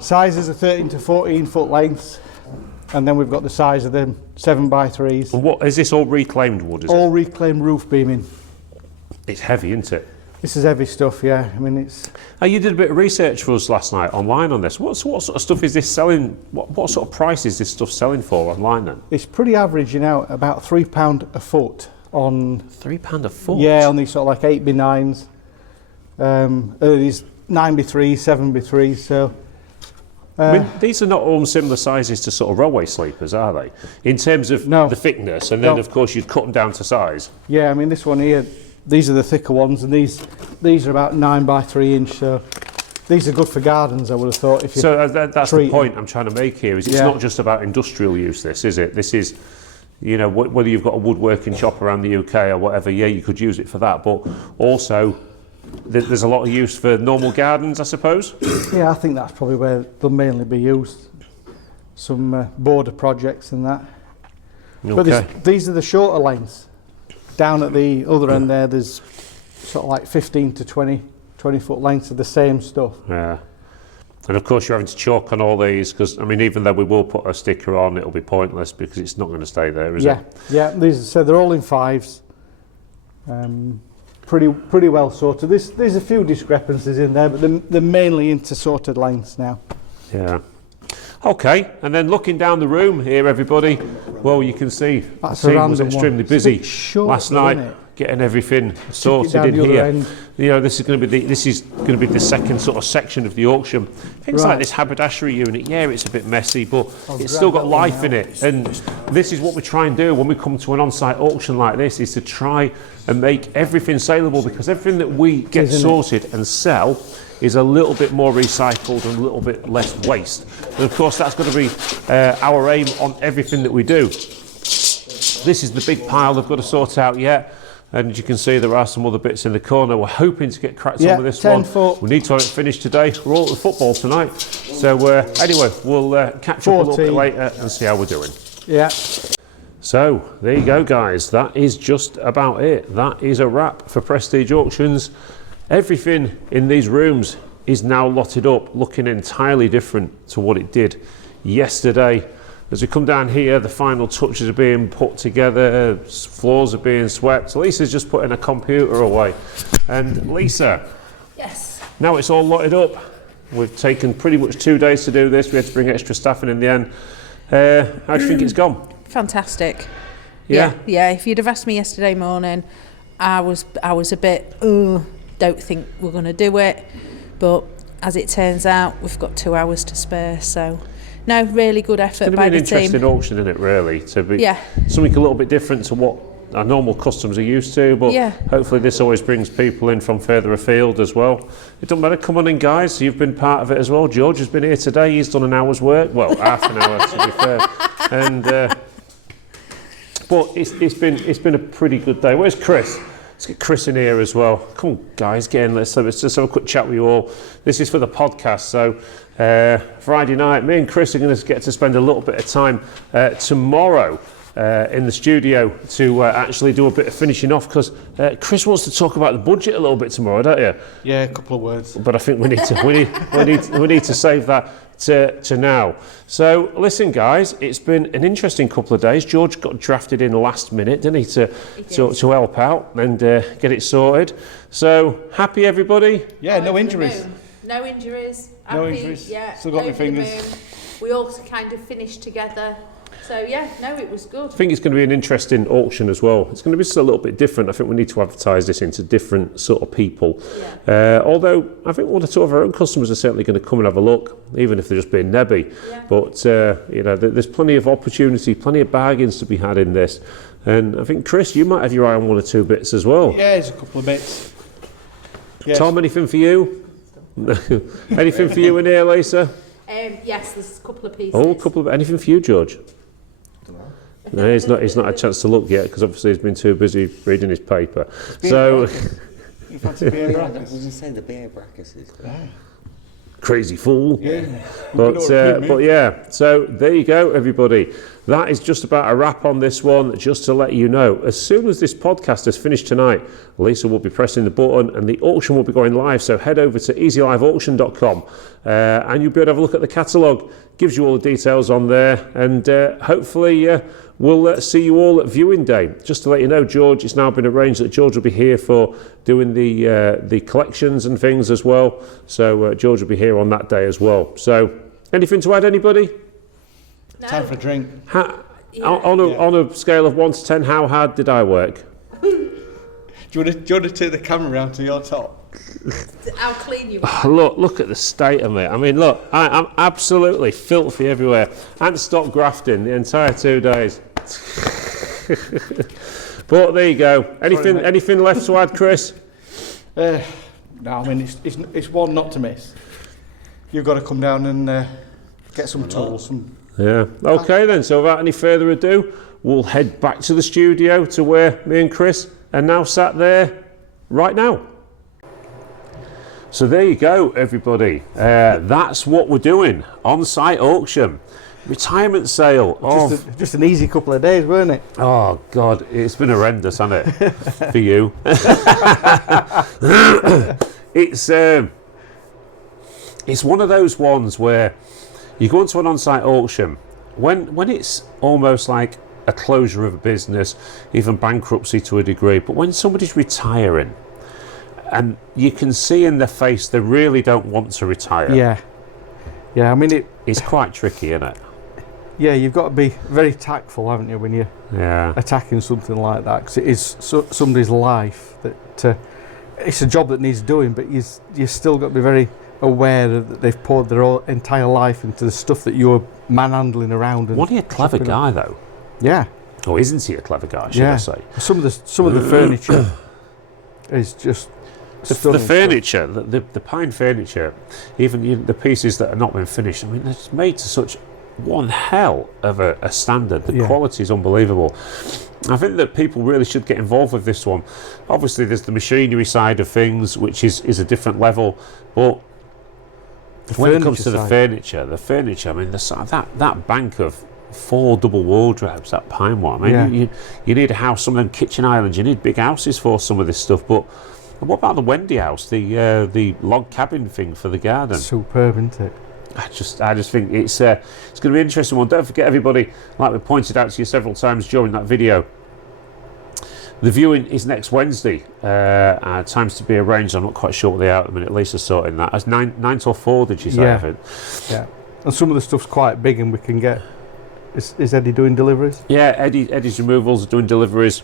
Sizes are 13 to 14 foot lengths. And then we've got the size of them 7x3s. And what is this all reclaimed wood? Is All reclaimed roof beaming. it? It's heavy, isn't it? This is heavy stuff, yeah. I mean, it's... You did a bit of research for us last night online on this. What sort of stuff is this selling? What sort of price is this stuff selling for online then? It's pretty average, you know, about £3 a foot on... £3 a foot? Yeah, on these sort of like 8x9s. These 9x3s, 7x3s, so... I mean, these are not all similar sizes to sort of railway sleepers, are they? In terms of the thickness, and then of course you'd cut them down to size. Yeah, I mean this one here, these are the thicker ones, and these are about 9x3 inch. So these are good for gardens, I would have thought. If you that's the point I'm trying to make here. Is it's not just about industrial use. This is it. This is, you know, whether you've got a woodworking shop around the UK or whatever. Yeah, you could use it for that, but also. There's a lot of use for normal gardens, I suppose. Yeah, I think that's probably where they'll mainly be used. Some border projects and that. Okay. But these are the shorter lengths. Down at the other end there's sort of like 15 to 20 foot lengths of the same stuff. Yeah. And of course you're having to chalk on all these because, I mean, even though we will put a sticker on, it'll be pointless because it's not going to stay there, is it? Yeah, they're all in 5s. Pretty well sorted. There's a few discrepancies in there, but they're mainly into sorted lengths now. Yeah. Okay, and then looking down the room here, everybody, well, you can see the team was extremely busy last night, getting everything sorted in here. You know, this is going to be the second sort of section of the auction. Things like this haberdashery unit, yeah, it's a bit messy, but it's still got life in it. And this is what we try and do when we come to an on-site auction like this, is to try and make everything saleable, because everything that we get sorted and sell is a little bit more recycled and a little bit less waste. And of course that's going to be our aim on everything that we do. This is the big pile they've got to sort out yet. And as you can see, there are some other bits in the corner. We're hoping to get cracked on with this one. Foot. We need to have it finished today. We're all at the football tonight. So anyway, we'll catch up a little bit later and see how we're doing. Yeah. So there you go, guys. That is just about it. That is a wrap for Prestige Auctions. Everything in these rooms is now lotted up, looking entirely different to what it did yesterday. As we come down here, the final touches are being put together, floors are being swept. Lisa's just putting a computer away. And Lisa, Yes. now it's all lotted up. We've taken pretty much 2 days to do this. We had to bring extra staff in the end. How do you think it's gone? Fantastic. Yeah? Yeah, if you'd have asked me yesterday morning, I was a bit, don't think we're going to do it. But as it turns out, we've got 2 hours to spare, so... No, really good effort by the team. It's going to be an interesting auction, isn't it, really? To be something a little bit different to what our normal customers are used to, but hopefully this always brings people in from further afield as well. It doesn't matter, come on in, guys. You've been part of it as well. George has been here today. He's done an hour's work. Well, half an hour, to be fair. And but it's been a pretty good day. Where's Chris? Let's get Chris in here as well. Come on, guys, get in. Let's just have a quick chat with you all. This is for the podcast, so Friday night, me and Chris are going to get to spend a little bit of time tomorrow in the studio to actually do a bit of finishing off, because Chris wants to talk about the budget a little bit tomorrow, don't you? Yeah, a couple of words. But I think we need to save that to now. So listen, guys, it's been an interesting couple of days. George got drafted in last minute, didn't he, to help out and get it sorted. So happy, everybody? Yeah, no injuries. No injuries. No Happy, injuries. Yeah, Still got my fingers. We all kind of finished together. So yeah, no, it was good. I think it's going to be an interesting auction as well. It's going to be just a little bit different. I think we need to advertise this into different sort of people. Yeah. Although I think one or two of our own customers are certainly going to come and have a look, even if they're just being nebby. Yeah. But you know, there's plenty of opportunity, plenty of bargains to be had in this. And I think, Chris, you might have your eye on one or two bits as well. Yeah, there's a couple of bits. Yes. Tom, anything for you? Anything for you in here, Lisa? Yes, there's a couple of pieces. Oh, a couple of. Anything for you, George? No, he's not had a chance to look yet because obviously he's been too busy reading his paper. So, you fancy beer brackets? I was going to say the beer brackets is crazy fool. Yeah. But yeah, so there you go, everybody. That is just about a wrap on this one. Just to let you know, as soon as this podcast is finished tonight, Lisa will be pressing the button and the auction will be going live. So head over to easyliveauction.com and you'll be able to have a look at the catalogue. gives you all the details on there, and hopefully we'll see you all at viewing day. Just to let you know, George, it's now been arranged that George will be here for doing the collections and things as well. So George will be here on that day as well. So anything to add, anybody? No. Time for a drink. On a scale of 1 to 10, how hard did I work? Do you want to take the camera around to your top? How clean you are. Look at the state of me. I mean, look, I'm absolutely filthy everywhere. I hadn't stopped grafting the entire 2 days. But there you go. Anything left to add, Chris? No, I mean, it's one not to miss. You've got to come down and get some tools. Yeah. Okay then. So without any further ado, we'll head back to the studio to where me and Chris are now sat there right now. So there you go, everybody. That's what we're doing. On-site auction. Retirement sale. Just an easy couple of days, weren't it? Oh, God. It's been horrendous, hasn't it? For you. It's one of those ones where you go into an on-site auction when it's almost like a closure of a business, even bankruptcy to a degree, but when somebody's retiring and you can see in their face they really don't want to retire. Yeah, I mean it's quite tricky, isn't it? Yeah, you've got to be very tactful, haven't you, when you're Yeah. attacking something like that, because it is somebody's life. That it's a job that needs doing, but you still got to be very aware that they've poured their entire life into the stuff that you're manhandling around. And Wasn't he a clever guy though? Yeah. Or isn't he a clever guy, should I say? Some of the furniture is just the stunning furniture, the pine furniture, even the pieces that are not been finished, I mean, they're just made to such one hell of a standard. The quality is unbelievable. I think that people really should get involved with this one. Obviously, there's the machinery side of things, which is a different level, but when it comes to the furniture, I mean, that bank of 4 double wardrobes, that pine one. I mean, you need a house, some of them kitchen islands. You need big houses for some of this stuff. But what about the Wendy house, the log cabin thing for the garden? Superb, isn't it? I just think it's going to be an interesting one. Don't forget, everybody, like we pointed out to you several times during that video, the viewing is next Wednesday. Times to be arranged. I'm not quite sure what they are at the minute. Lisa's sorting that. It's 9 till 4, did you say? Yeah. I think? Yeah. And some of the stuff's quite big, and we can get. Is Eddie doing deliveries? Yeah, Eddie's removals are doing deliveries,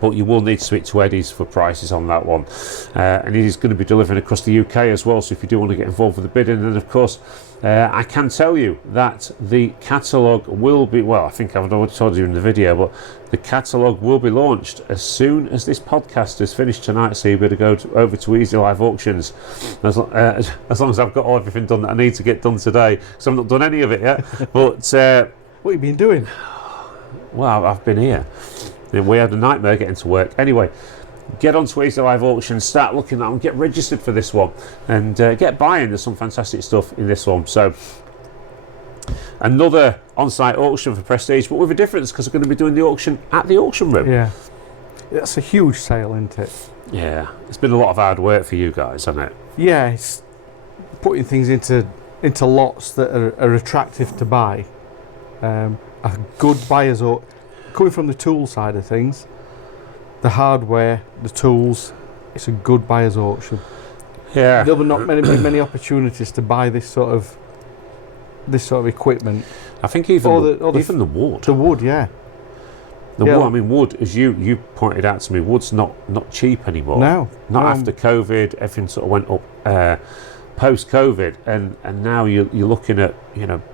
but you will need to speak to Eddie's for prices on that one. And he's going to be delivering across the UK as well, so if you do want to get involved with the bidding, and of course, I can tell you that the catalogue will be, well, I think I've already told you in the video, but the catalogue will be launched as soon as this podcast is finished tonight, so you better go over to Easy Live Auctions, as long as I've got everything done that I need to get done today, because I've not done any of it yet. But what have you been doing? Well, I've been here. We had a nightmare getting to work. Anyway, get onto Easy Live Auctions, start looking at them, get registered for this one, and get buying. There's some fantastic stuff in this one. So, another on-site auction for Prestige, but with a difference, because we're going to be doing the auction at the auction room. Yeah. That's a huge sale, isn't it? Yeah. It's been a lot of hard work for you guys, hasn't it? Yeah, it's putting things into lots that are attractive to buy. A good buyer's auction. Coming from the tool side of things, the hardware, the tools, it's a good buyer's auction. Yeah. There'll be not many opportunities to buy this sort of equipment. I think even the wood. The wood, yeah. Wood, I mean, wood, as you pointed out to me, wood's not cheap anymore. No. Not after COVID, everything sort of went up post-COVID, and now you're looking at,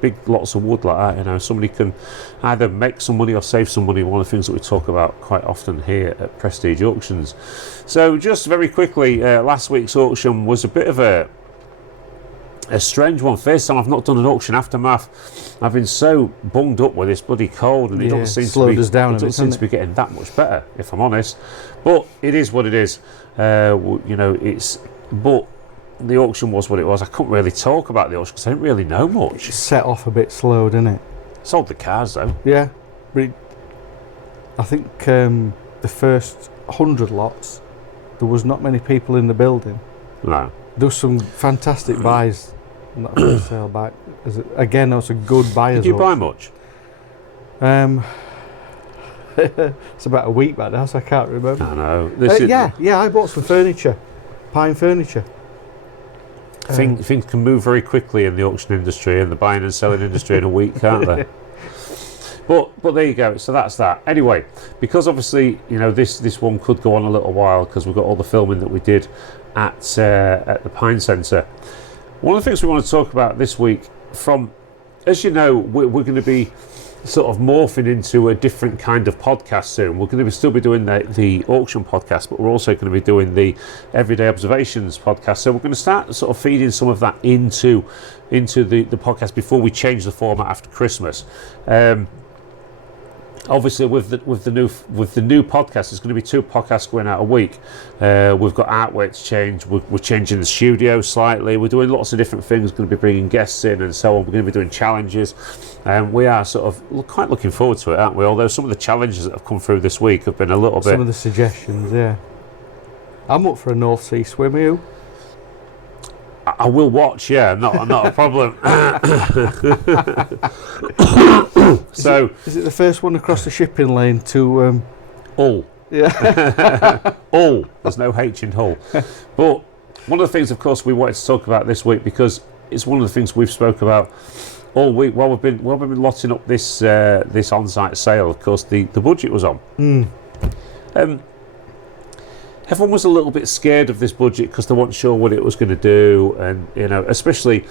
big lots of wood like that. Somebody can either make some money or save some money. One of the things that we talk about quite often here at Prestige Auctions. So just very quickly, last week's auction was a bit of a strange one. First time I've not done an auction aftermath. I've been so bunged up with this bloody cold, and it doesn't seem to be getting that much better, if I'm honest. But it is what it is. But the auction was what it was. I couldn't really talk about the auction because I didn't really know much. It set off a bit slow, didn't it? Sold the cars though. Yeah, but I think the first 100 lots, there was not many people in the building. No. There was some fantastic buys on that first sale back. Again, that's a good buyer's Did you buy auction. much? It's about a week back now, so I can't remember. I know. Yeah, I bought some furniture, pine furniture. Things can move very quickly in the auction industry and the buying and selling industry in a week, can't they? But there you go. So that's that. Anyway, because obviously this one could go on a little while because we've got all the filming that we did at the Pine Centre. One of the things we want to talk about this week, as you know, we're going to be sort of morphing into a different kind of podcast soon. We're going to still be doing the auction podcast, but we're also going to be doing the Everyday Observations podcast. So we're going to start sort of feeding some of that into the podcast before we change the format after Christmas. Obviously, with the new podcast, there's going to be 2 podcasts going out a week. We've got artwork to change. We're changing the studio slightly. We're doing lots of different things. We're going to be bringing guests in and so on. We're going to be doing challenges, and we are sort of quite looking forward to it, aren't we? Although some of the challenges that have come through this week have been a little bit. Some of the suggestions, yeah. I'm up for a North Sea swim. You? I will watch, yeah, not a problem. So is it the first one across the shipping lane to Hull? Yeah. Hull. There's no H in Hull. But one of the things, of course, we wanted to talk about this week because it's one of the things we've spoke about all week while we've been lotting up this on-site sale. Of course, the budget was on. Everyone was a little bit scared of this budget because they weren't sure what it was going to do, and especially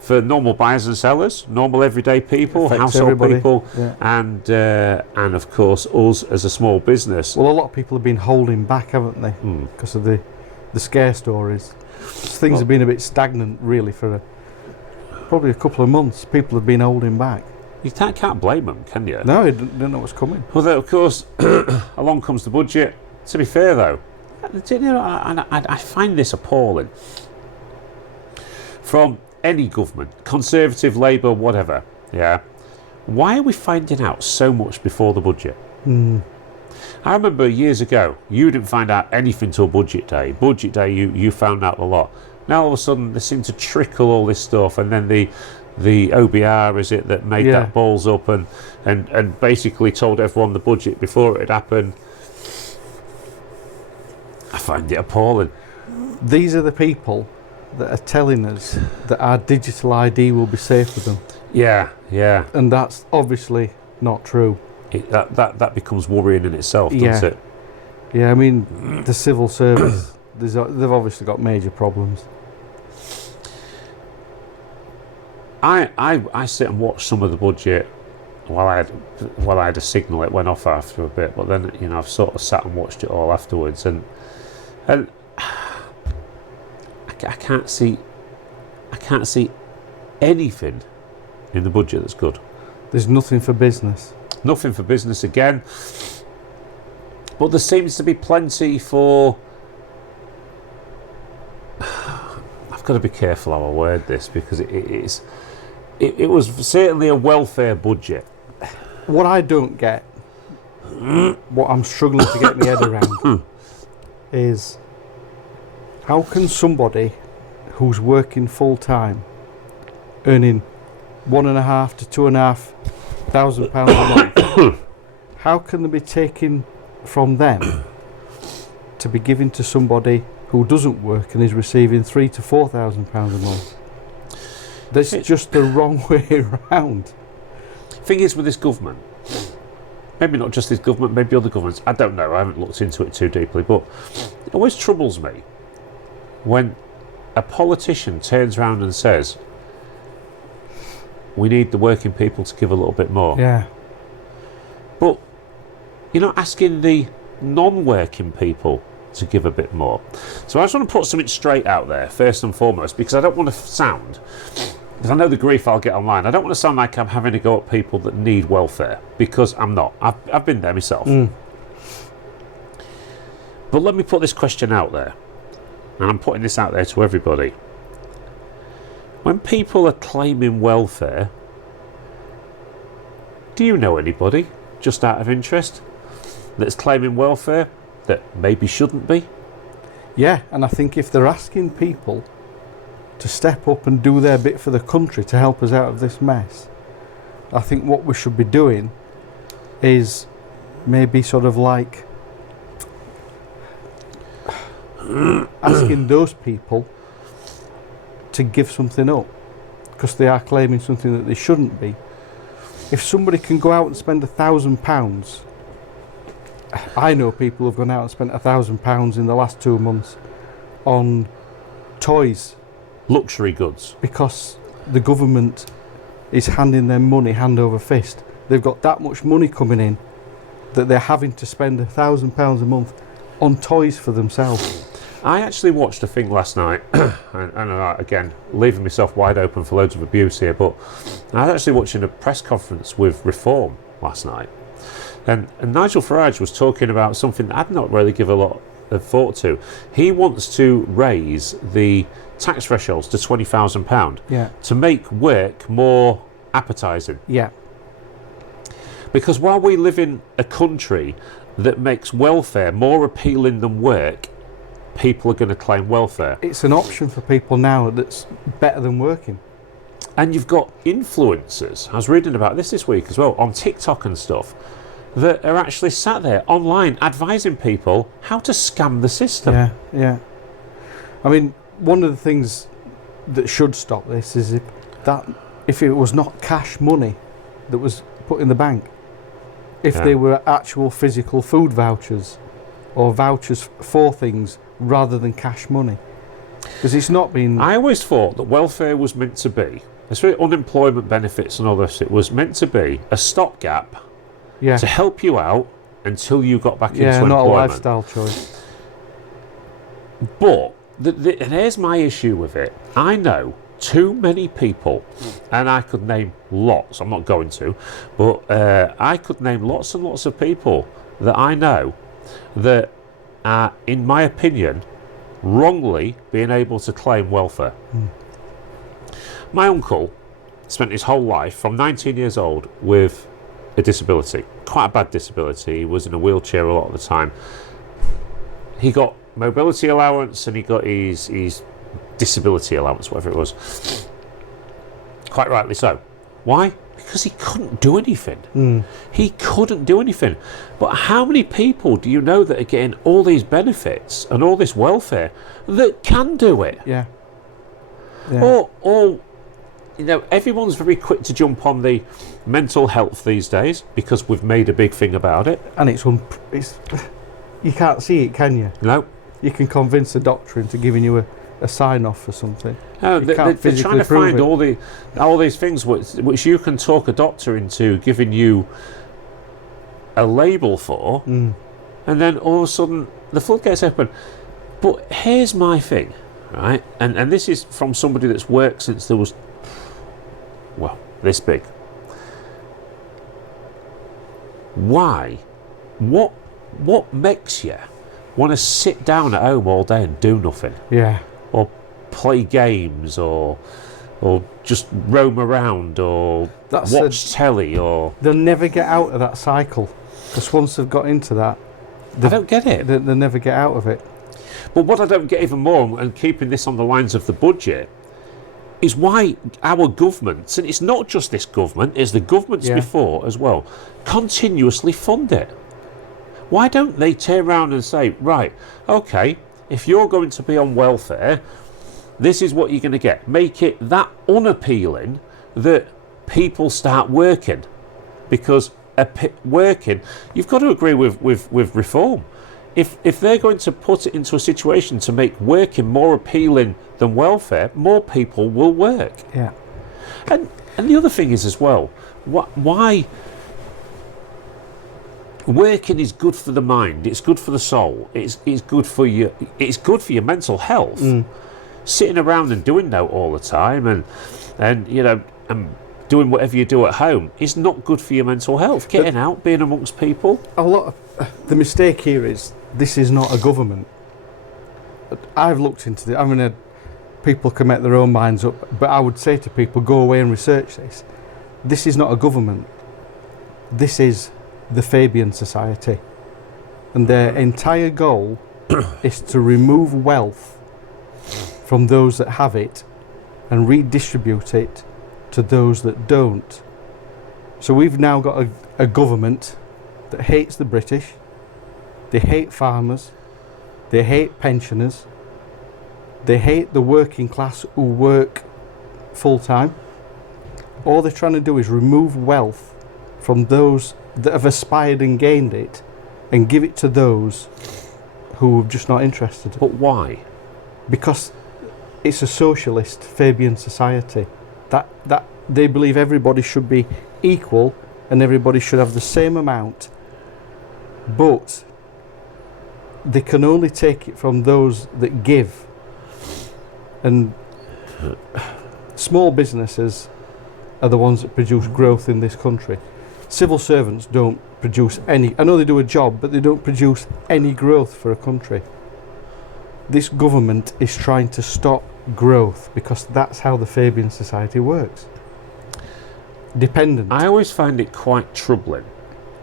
for normal buyers and sellers, normal everyday people, household everybody. people, Yeah. and of course us as a small business. Well, a lot of people have been holding back, haven't they? Because of the scare stories. Things have been a bit stagnant, really, for probably a couple of months. People have been holding back. You can't blame them, can you? No, they don't know what's coming. Although, of course, along comes the budget. To be fair, though, I find this appalling. From any government, Conservative, Labour, whatever, yeah, why are we finding out so much before the budget? I remember years ago, you didn't find out anything till budget day. Budget day, you found out a lot. Now all of a sudden, they seem to trickle all this stuff, and then the OBR, is it, that made that balls up and basically told everyone the budget before it had happened. I find it appalling. These are the people that are telling us that our digital ID will be safe for them. Yeah. And that's obviously not true. That becomes worrying in itself, doesn't it? Yeah, I mean, the civil service, they've obviously got major problems. I sit and watch some of the budget while I had a signal. It went off after a bit, but then I've sort of sat and watched it all afterwards, and I can't see anything in the budget that's good. There's nothing for business. Nothing for business again, but there seems to be plenty for. I've got to be careful how I word this because it was certainly a welfare budget. What I don't get, what I'm struggling to get my head around, is how can somebody who's working full time, earning £1,500 to £2,500 a month, how can they be taken from them to be given to somebody who doesn't work and is receiving £3,000 to £4,000 a month? That's just the wrong way around. Thing is with this government, maybe not just this government, maybe other governments, I don't know, I haven't looked into it too deeply, but it always troubles me when a politician turns around and says we need the working people to give a little bit more. Yeah. But you're not asking the non-working people to give a bit more. So I just want to put something straight out there, first and foremost, because I don't want to sound, because I know the grief I'll get online, I don't want to sound like I'm having to go at people that need welfare, because I'm not. I've been there myself. But let me put this question out there, and I'm putting this out there to everybody. When people are claiming welfare, do you know anybody, just out of interest, that's claiming welfare that maybe shouldn't be? Yeah, and I think if they're asking people to step up and do their bit for the country to help us out of this mess. I think what we should be doing is maybe sort of like asking those people to give something up because they are claiming something that they shouldn't be. If somebody can go out and spend £1,000, I know people who've gone out and spent £1,000 in the last 2 months on toys. Luxury goods. Because the government is handing them money hand over fist. They've got that much money coming in that they're having to spend £1,000 a month on toys for themselves. I actually watched a thing last night, and again, leaving myself wide open for loads of abuse here, but I was actually watching a press conference with Reform last night. And Nigel Farage was talking about something that I'd not really give a lot of thought to. He wants to raise the tax thresholds to £20,000 to make work more appetising. Yeah. Because while we live in a country that makes welfare more appealing than work, people are going to claim welfare. It's an option for people now that's better than working. And you've got influencers, I was reading about this week as well, on TikTok and stuff, that are actually sat there online advising people how to scam the system. Yeah, yeah. I mean, one of the things that should stop this is if it was not cash money that was put in the bank, if they were actual physical food vouchers or vouchers for things rather than cash money. Because it's not been... I always thought that welfare was meant to be, especially unemployment benefits and all this, it was meant to be a stopgap to help you out until you got back into employment. Yeah, not a lifestyle choice. But and here's my issue with it. I know too many people, and I could name lots, I'm not going to, but I could name lots and lots of people that I know that are, in my opinion, wrongly being able to claim welfare. My uncle spent his whole life, from 19 years old, with a disability, quite a bad disability. He was in a wheelchair a lot of the time. He got mobility allowance and he got his disability allowance, whatever it was. Quite rightly so. Why? Because he couldn't do anything. He couldn't do anything. But how many people do you know that are getting all these benefits and all this welfare that can do it? Yeah. Or you know, everyone's very quick to jump on the mental health these days because we've made a big thing about it. And it's you can't see it, can you? No. You can convince a doctor into giving you a sign-off for something. They're trying to find all these things which you can talk a doctor into giving you a label for, and then all of a sudden the floodgates open. But here's my thing, right? And this is from somebody that's worked since there was, well, this big. Why? What makes you want to sit down at home all day and do nothing? Yeah. Or play games, or just roam around, or watch telly, or... They'll never get out of that cycle. Because once they've got into that... I don't get it. They'll never get out of it. But what I don't get even more, and keeping this on the lines of the budget, is why our governments, and it's not just this government, it's the governments before as well, continuously fund it. Why don't they turn around and say, right, okay, if you're going to be on welfare, this is what you're going to get. Make it that unappealing that people start working. Because working, you've got to agree with Reform. If they're going to put it into a situation to make working more appealing than welfare, more people will work. Yeah. And the other thing is as well, why... Working is good for the mind. It's good for the soul. It's good for you. It's good for your mental health. Sitting around and doing that all the time, and you know, and doing whatever you do at home is not good for your mental health. Getting out, being amongst people. A lot of the mistake here is this is not a government. I've looked into it. I mean, people can make their own minds up, but I would say to people, go away and research this. This is not a government. This is the Fabian Society, and their entire goal is to remove wealth from those that have it and redistribute it to those that don't. So we've now got a government that hates the British, they hate farmers, they hate pensioners, they hate the working class who work full time. All they're trying to do is remove wealth from those that have aspired and gained it and give it to those who are just not interested. But why? Because it's a socialist Fabian society. That they believe everybody should be equal and everybody should have the same amount, but they can only take it from those that give. And small businesses are the ones that produce growth in this country. Civil servants don't produce any. I know they do a job, but they don't produce any growth for a country. This government is trying to stop growth because that's how the Fabian society works. Dependent. I always find it quite troubling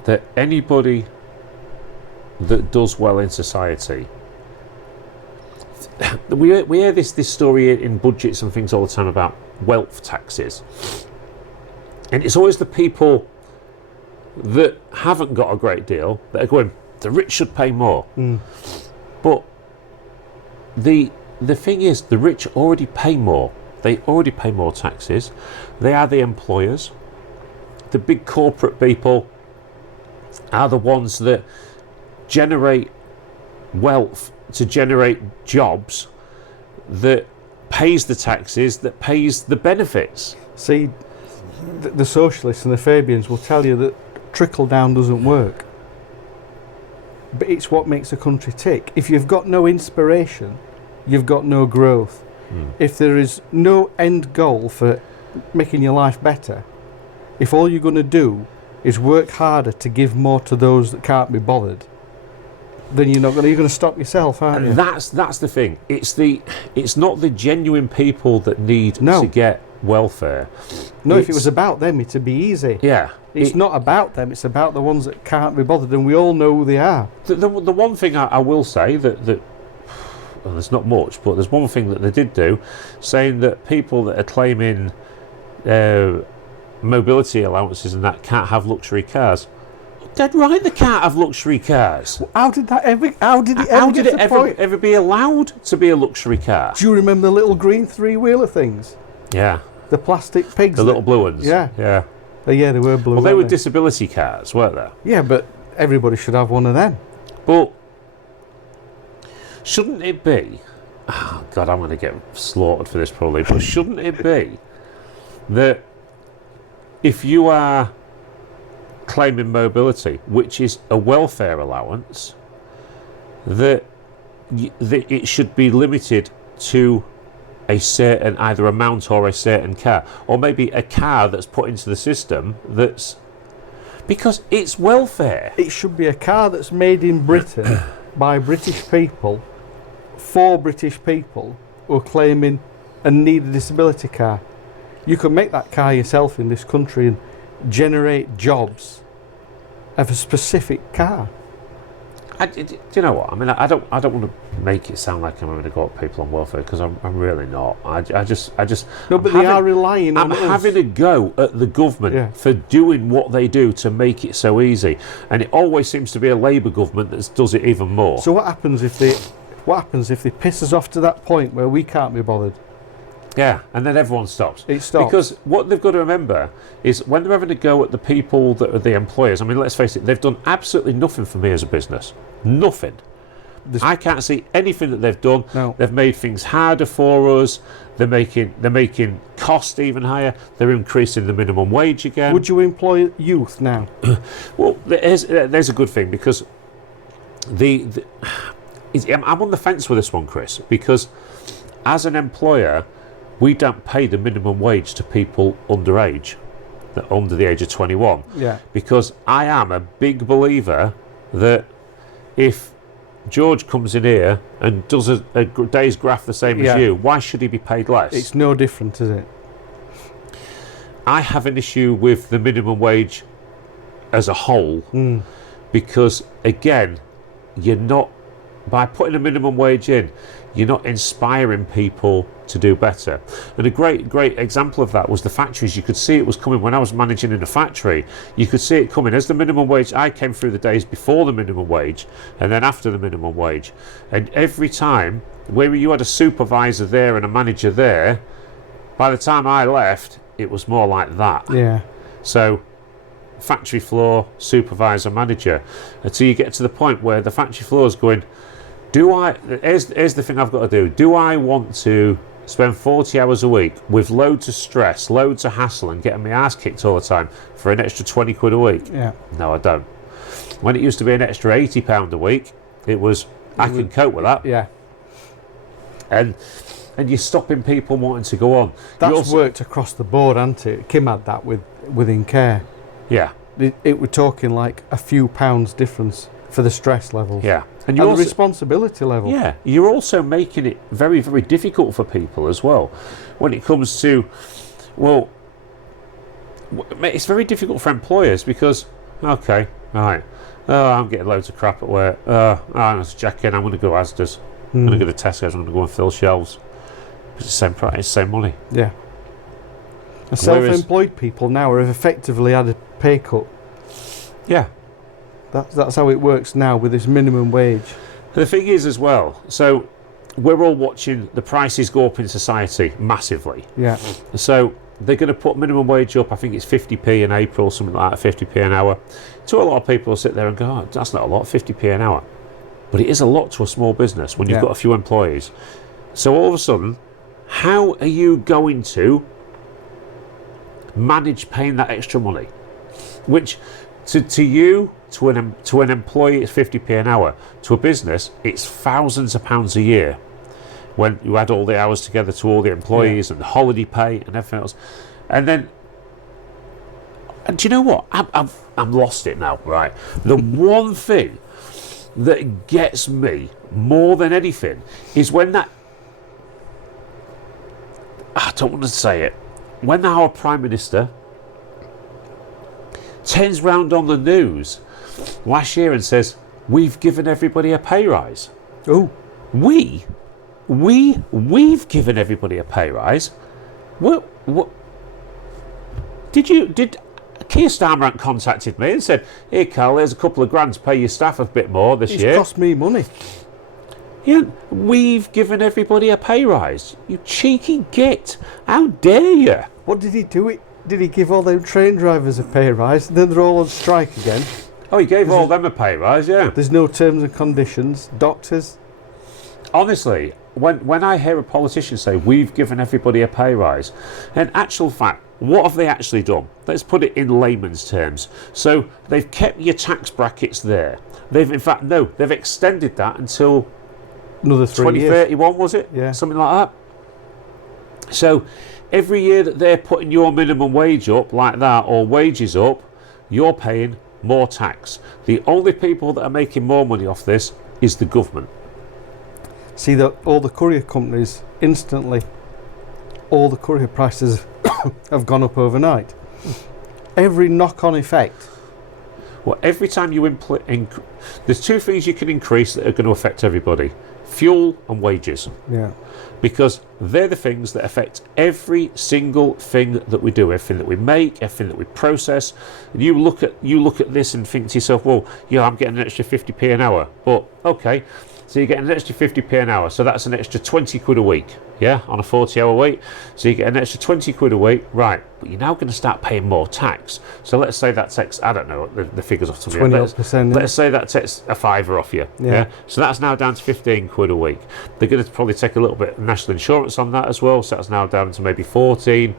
that anybody that does well in society, we hear this story in budgets and things all the time about wealth taxes, and it's always the people that haven't got a great deal that are going, the rich should pay more. But the thing is, the rich already pay more. They already pay more taxes. They are the employers. The big corporate people are the ones that generate wealth to generate jobs, that pays the taxes, that pays the benefits. See, the socialists and the Fabians will tell you that trickle down doesn't work. But it's what makes a country tick. If you've got no inspiration, you've got no growth. If there is no end goal for making your life better, if all you're going to do is work harder to give more to those that can't be bothered, then you're going to stop yourself, aren't you? And that's the thing. It's not the genuine people that need to get welfare. No, if it was about them, it'd be easy. Yeah. It's not about them, it's about the ones that can't be bothered, and we all know who they are. The one thing I will say that well, there's not much, but there's one thing that they did do, saying that people that are claiming mobility allowances and that can't have luxury cars. Dead right, they can't have luxury cars. How did it ever be allowed to be a luxury car? Do you remember the little green three-wheeler things? Yeah. The plastic pigs. The little blue ones. Yeah. Yeah. Yeah, they were blue. Well, they were disability cars, weren't they? Yeah, but everybody should have one of them. But shouldn't it be... Oh, God, I'm going to get slaughtered for this probably. But shouldn't it be that if you are claiming mobility, which is a welfare allowance, that it should be limited to a certain either amount or a certain car, or maybe a car that's put into the system that's, because it's welfare. It should be a car that's made in Britain by British people for British people who are claiming and need a disability car. You can make that car yourself in this country and generate jobs of a specific car. Do you know what? I mean, I don't want to make it sound like I'm going to go at people on welfare, because I'm really not. I just. No, but they are relying on us. I'm having a go at the government for doing what they do to make it so easy, and it always seems to be a Labour government that does it even more. So what happens if they piss us off to that point where we can't be bothered? Yeah, and then everyone stops. It stops. Because what they've got to remember is when they're having a go at the people that are the employers, I mean, let's face it, they've done absolutely nothing for me as a business. Nothing. I can't see anything that they've done. No. They've made things harder for us. They're making cost even higher. They're increasing the minimum wage again. Would you employ youth now? Well, there's a good thing, because I'm on the fence with this one, Chris, because as an employer, we don't pay the minimum wage to people underage, that under the age of 21. Yeah. Because I am a big believer that if George comes in here and does a day's graft the same as you, why should he be paid less? It's no different, is it? I have an issue with the minimum wage as a whole, because, again, you're not, by putting a minimum wage in, you're not inspiring people to do better. And a great example of that was the factories. You could see it was coming when I was managing in a factory. You could see it coming as the minimum wage. I came through the days before the minimum wage and then after the minimum wage, and every time where you had a supervisor there and a manager there, by the time I left it was more like that. Yeah. So factory floor, supervisor, manager, until you get to the point where the factory floor is going, here's the thing I've got to do. Do I want to spend 40 hours a week with loads of stress, loads of hassle and getting my ass kicked all the time for an extra 20 quid a week? Yeah. No, I don't. When it used to be an extra £80 a week, it was, I can cope with that. Yeah. And you're stopping people wanting to go on. That's worked across the board, hasn't it? Kim had that within care. Yeah. It we're talking like a few pounds difference for the stress levels. Yeah. And the responsibility level. Yeah, you're also making it very, very difficult for people as well. When it comes to, well, it's very difficult for employers because, okay, right, I'm getting loads of crap at work. I'm just checking, I'm going to go Asda's. I'm going to go to Tesco's, I'm going to go and fill shelves. It's the same price, it's the same money. Yeah. And self-employed people now have effectively had a pay cut. Yeah. That's how it works now with this minimum wage. The thing is as well, so we're all watching the prices go up in society massively. Yeah. So they're going to put minimum wage up, I think it's 50p in April, something like that, 50p an hour. To a lot of people sit there and go, oh, that's not a lot, 50p an hour. But it is a lot to a small business when you've got a few employees. So all of a sudden, how are you going to manage paying that extra money? Which to you, to an employee, it's 50p an hour. To a business, it's thousands of pounds a year. When you add all the hours together to all the employees and the holiday pay and everything else, and then, and do you know what? I'm lost it now. Right, the one thing that gets me more than anything is when that, I don't want to say it, when our Prime Minister turns round on the news last year and says, we've given everybody a pay rise. Oh. We've given everybody a pay rise. What did Keir Starmer contacted me and said, hey Carl, there's a couple of grand to pay your staff a bit more this year. It's cost me money. Yeah, we've given everybody a pay rise. You cheeky git. How dare you? What did he do? Did he give all them train drivers a pay rise? Then they're all on strike again. Oh, he gave all them a pay rise, yeah. There's no terms and conditions. Doctors. Honestly, when I hear a politician say, we've given everybody a pay rise, in actual fact, what have they actually done? Let's put it in layman's terms. So they've kept your tax brackets there. They've extended that until another 3 years. 2031, was it? Yeah. Something like that. So every year that they're putting your minimum wage up like that, or wages up, you're paying more tax. The only people that are making more money off this is the government. See that all the courier companies instantly, all the courier prices have gone up overnight. Every knock-on effect. Well, every time you there's two things you can increase that are going to affect everybody: fuel and wages. Yeah. Because they're the things that affect every single thing that we do, everything that we make, everything that we process. And you look at this and think to yourself, well, yeah, I'm getting an extra 50p an hour. But okay, so you're getting an extra 50p an hour, so that's an extra 20 quid a week, yeah, on a 40-hour week. So you get an extra 20 quid a week, right? But you're now going to start paying more tax. So let's say that takes, I don't know the figures off the top of my head. 20%. Let's say that takes a fiver off you, yeah. So that's now down to 15 quid a week. They're going to probably take a little bit of national insurance on that as well. So that's now down to maybe 13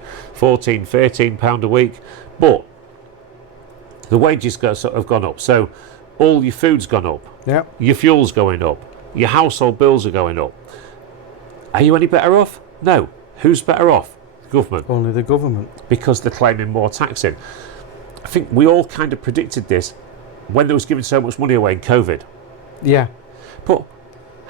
pound a week. But the wages have gone up. So all your food's gone up. Yeah. Your fuel's going up. Your household bills are going up. Are you any better off? No. Who's better off? The government. Only the government. Because they're claiming more tax in. I think we all kind of predicted this when they was giving so much money away in COVID. Yeah. But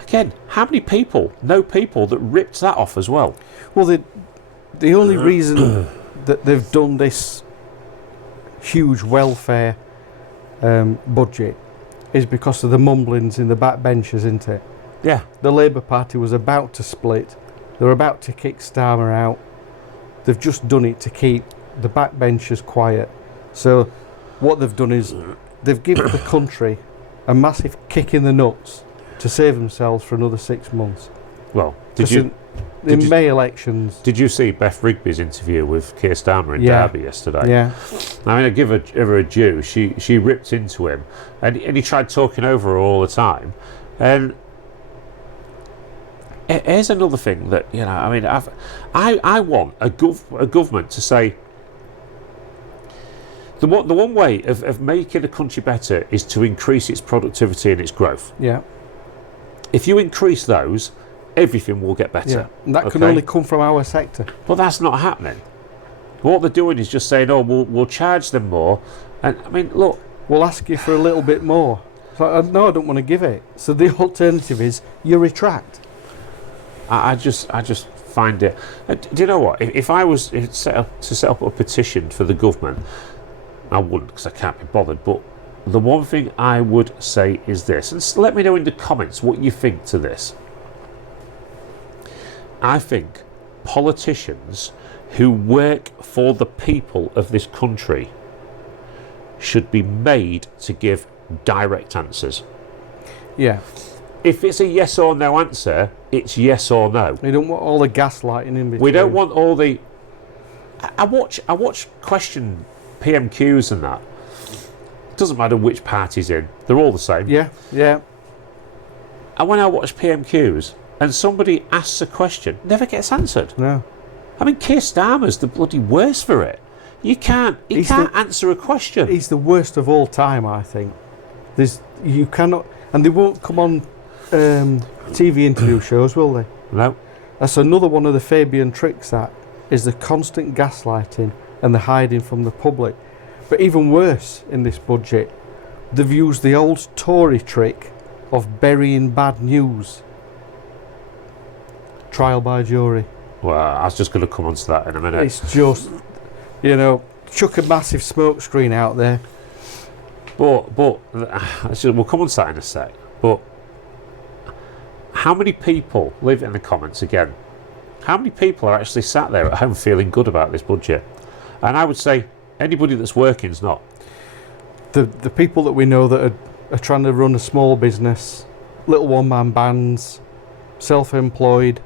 again, how many people know people that ripped that off as well? Well, the only reason that they've done this huge welfare budget is because of the mumblings in the backbenchers, isn't it? Yeah. The Labour Party was about to split. They were about to kick Starmer out. They've just done it to keep the backbenchers quiet. So what they've done is they've given the country a massive kick in the nuts to save themselves for another 6 months. Well, did you May elections? Did you see Beth Rigby's interview with Keir Starmer in Yeah. Derby yesterday? Yeah. I mean, I give her a due. She ripped into him, and he tried talking over her all the time. And here's another thing that, you know, I mean, I want a government to say the one way of making a country better is to increase its productivity and its growth. Yeah. If you increase those, everything will get better. Yeah. And that can only come from our sector. But that's not happening. What they're doing is just saying, "Oh, we'll charge them more," and I mean, look, we'll ask you for a little bit more. So, no, I don't want to give it. So the alternative is you retract. I just find it. Do you know what? If I was set up a petition for the government, I wouldn't, because I can't be bothered. But the one thing I would say is this, and let me know in the comments what you think to this. I think politicians who work for the people of this country should be made to give direct answers. Yeah. If it's a yes or no answer, it's yes or no. We don't want all the gaslighting in between. We don't want all the... I watch question PMQs and that. It doesn't matter which party's in. They're all the same. Yeah, yeah. And when I watch PMQs and somebody asks a question, never gets answered. No. I mean, Keir Starmer's the bloody worst for it. He can't answer a question. He's the worst of all time, I think. You cannot... And they won't come on TV interview shows, will they? No. That's another one of the Fabian tricks, that is the constant gaslighting and the hiding from the public. But even worse in this budget, they've used the old Tory trick of burying bad news. Trial by jury. Well, I was just going to come on to that in a minute. It's just, chuck a massive smoke screen out there. But we'll come on to that in a sec. But how many people, leave it in the comments again, how many people are actually sat there at home feeling good about this budget? And I would say anybody that's working is not. The people that we know that are trying to run a small business, little one-man bands, self-employed,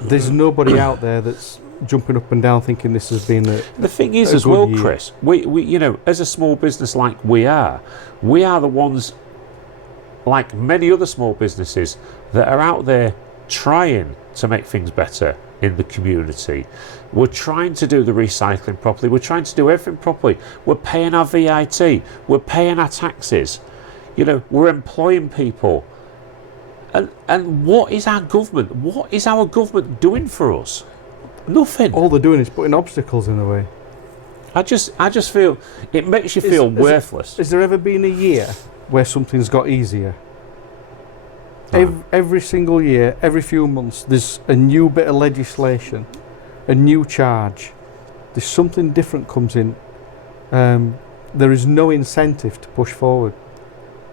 there's nobody out there that's jumping up and down thinking this has been the thing is as well, year. Chris, we as a small business like we are the ones, like many other small businesses, that are out there trying to make things better in the community. We're trying to do the recycling properly. We're trying to do everything properly. We're paying our VAT. We're paying our taxes. We're employing people. And what is our government? What is our government doing for us? Nothing. All they're doing is putting obstacles in the way. I just feel it makes you feel worthless. Has there ever been a year where something's got easier? Every single year, every few months, there's a new bit of legislation, a new charge. There's something different comes in. There is no incentive to push forward.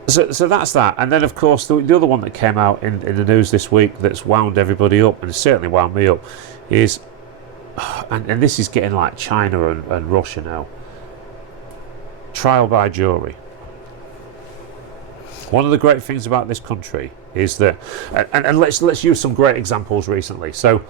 So that's that. And then, of course, the other one that came out in the news this week that's wound everybody up, and certainly wound me up, is, and this is getting like China and Russia now, trial by jury. One of the great things about this country is that, and let's use some great examples recently. So,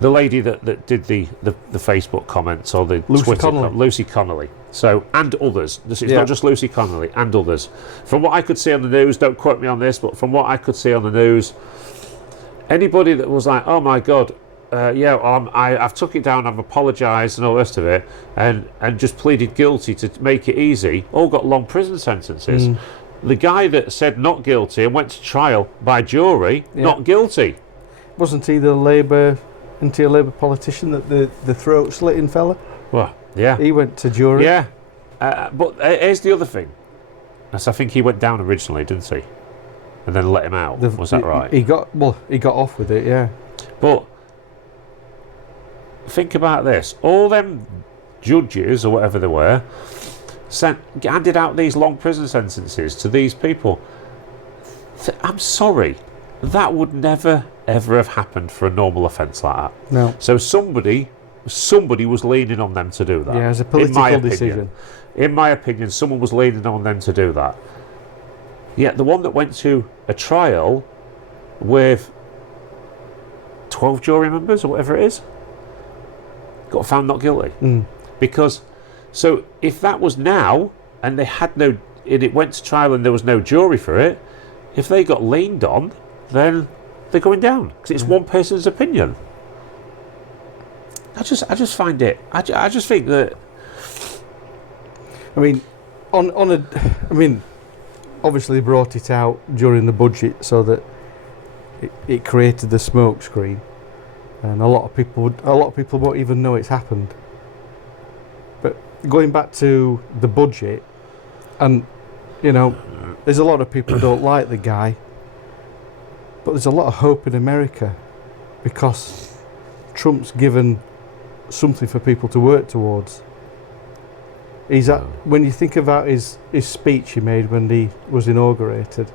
the lady that did the Facebook comments, or the Twitter, Lucy Connolly. So, and others. It's not just Lucy Connolly, and others. From what I could see on the news, don't quote me on this, but from what I could see on the news, anybody that was like, oh my God, I've took it down, I've apologised and all the rest of it, and just pleaded guilty to make it easy, all got long prison sentences. The guy that said not guilty and went to trial by jury, not guilty. Wasn't he the Labour politician that the throat slitting fella? Well, yeah. He went to jury. Yeah. But here's the other thing. So I think he went down originally, didn't he? And then let him out. Was that right? He got off with it, yeah. But think about this. All them judges, or whatever they were, handed out these long prison sentences to these people. I'm sorry, that would never ever have happened for a normal offence like that. No. So somebody was leaning on them to do that. Yeah, it's a in my political opinion. decision. In my opinion, someone was leaning on them to do that. Yet the one that went to a trial with 12 jury members or whatever it is got found not guilty. Because, so if that was now and they had no, and it went to trial and there was no jury for it, if they got leaned on, then they're going down because it's one person's opinion. I just find it. I just think that. I mean, obviously they brought it out during the budget so that it created the smoke screen, and a lot of people won't even know it's happened. But going back to the budget, and there's a lot of people who don't like the guy, but there's a lot of hope in America because Trump's given something for people to work towards. When you think about his speech he made when he was inaugurated,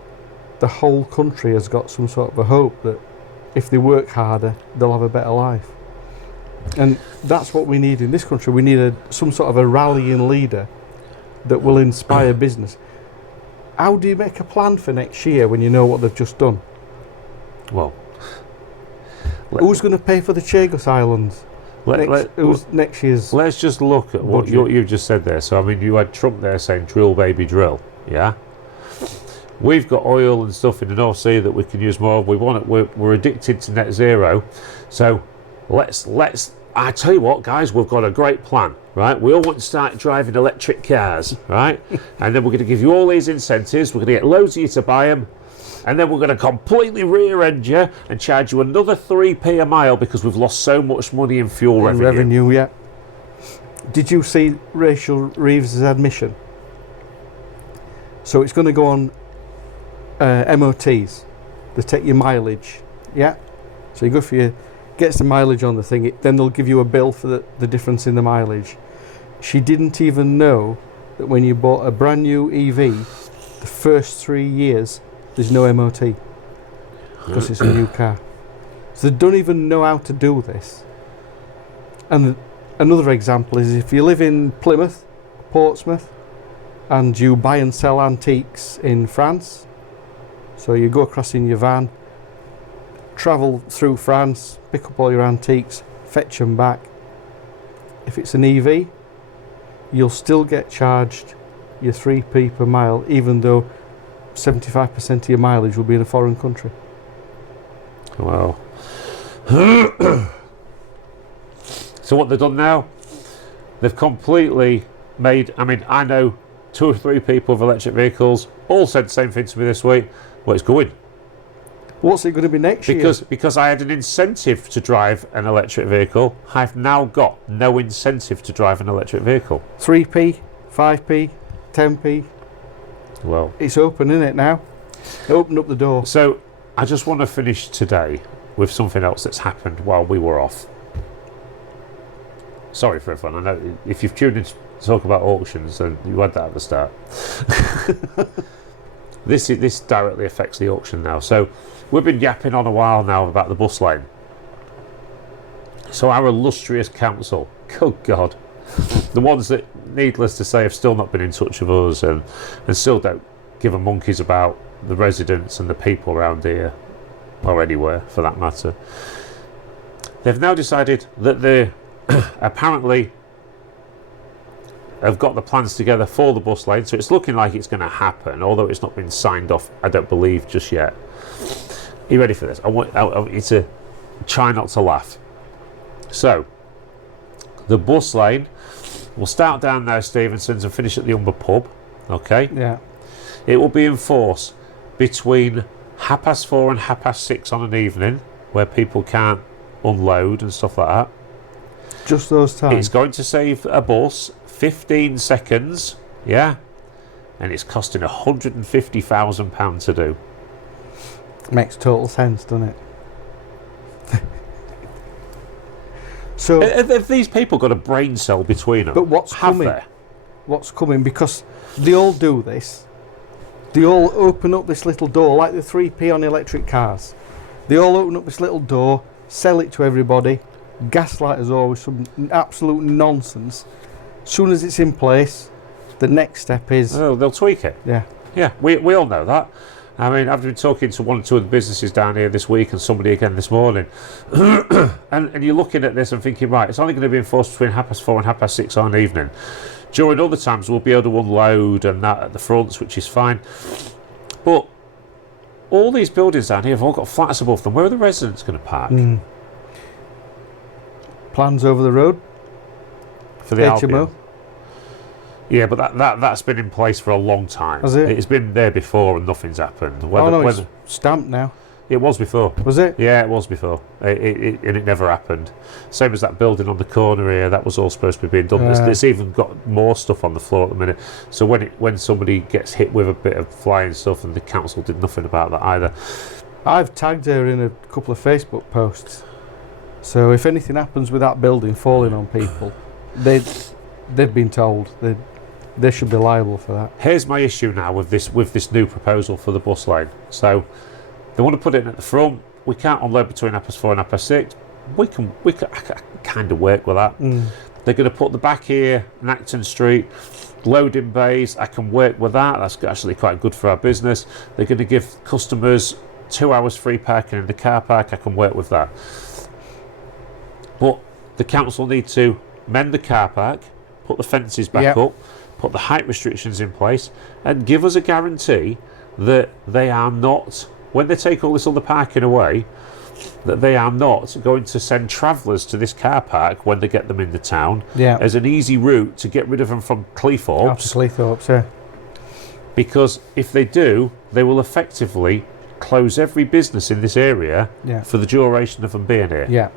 the whole country has got some sort of a hope that if they work harder, they'll have a better life. And that's what we need in this country. We need some sort of a rallying leader that will inspire business. How do you make a plan for next year when you know what they've just done? Well, who's going to pay for the Chagos Islands? Next year's. Let's just look at what you've just said there. So, I mean, you had Trump there saying drill, baby, drill. Yeah? We've got oil and stuff in the North Sea that we can use more of. We're addicted to net zero. So, let's. I tell you what, guys, we've got a great plan, right? We all want to start driving electric cars, right? And then we're going to give you all these incentives. We're going to get loads of you to buy them. And then we're going to completely rear-end you and charge you another 3p a mile because we've lost so much money in fuel revenue. Yeah. Did you see Rachel Reeves' admission? So it's going to go on MOTs. They take your mileage. Yeah. So you go for your gets the mileage on the thing. Then they'll give you a bill for the difference in the mileage. She didn't even know that when you bought a brand new EV, the first 3 years there's no MOT because it's a new car. So they don't even know how to do this. And another example is if you live in Plymouth, Portsmouth, and you buy and sell antiques in France, so you go across in your van, travel through France, pick up all your antiques, fetch them back. If it's an EV, you'll still get charged your 3p per mile, even though 75% of your mileage will be in a foreign country. Wow. So what they've done now, they've completely made, I mean, I know 2 or 3 people with electric vehicles all said the same thing to me this week. Well, it's going. What's it going to be next year? Because I had an incentive to drive an electric vehicle, I've now got no incentive to drive an electric vehicle. 3p, 5p, 10p. Well, it's open, isn't it now? Open up the door. So I just want to finish today with something else that's happened while we were off. Sorry for everyone. I know if you've tuned in to talk about auctions, then you had that at the start. This directly affects the auction now. So we've been yapping on a while now about the bus lane. So our illustrious council, good God, the ones that, needless to say, have still not been in touch with us and still don't give a monkeys about the residents and the people around here, or anywhere for that matter. They've now decided that they apparently have got the plans together for the bus lane, so it's looking like it's going to happen, although it's not been signed off, I don't believe, just yet. Are you ready for this? I want you to try not to laugh. So, the bus lane will start down now Stevenson's and finish at the Umber pub, okay? Yeah. It will be in force between 4:30 and 6:30 on an evening, where people can't unload and stuff like that. Just those times. It's going to save a bus 15 seconds, yeah? And it's costing £150,000 to do. Makes total sense, doesn't it? So, have these people got a brain cell between them? but what's Have coming? they? What's coming? Because they all do this, They all open up this little door, like the 3p on electric cars. They all open up this little door, sell it to everybody, gaslight us all with some absolute nonsense. As soon as it's in place, the next step is... Oh, they'll tweak it. Yeah. Yeah, we all know that. I mean, I've been talking to 1 or 2 of the businesses down here this week and somebody again this morning. and you're looking at this and thinking, right, it's only going to be enforced between 4:30 and 6:30 on an evening. During other times, we'll be able to unload and that at the fronts, which is fine. But all these buildings down here have all got flats above them. Where are the residents going to park? Plans over the road For the HMO. Albion? Yeah, but that's been in place for a long time. Has it? It's been there before and nothing's happened. It's stamped now. It was before. Was it? Yeah, it was before. It never happened. Same as that building on the corner here, that was all supposed to be being done. It's even got more stuff on the floor at the minute. So when somebody gets hit with a bit of flying stuff, and the council did nothing about that either. I've tagged her in a couple of Facebook posts. So if anything happens with that building falling on people, they've been told they should be liable for that. Here's my issue now with this new proposal for the bus lane. So they want to put it in at the front. We can't unload between 4:30 and 6:30. We can kind of work with that. They're going to put the back here in Acton Street, loading bays. I can work with that. That's actually quite good for our business. They're going to give customers 2 hours free parking in the car park. I can work with that. But the council need to mend the car park, put the fences back up, put the height restrictions in place, and give us a guarantee that they are not, when they take all this other parking away, that they are not going to send travellers to this car park when they get them into town as an easy route to get rid of them from Cleethorpes. Cleethorpes, yeah. Because if they do, they will effectively close every business in this area for the duration of them being here. Yeah.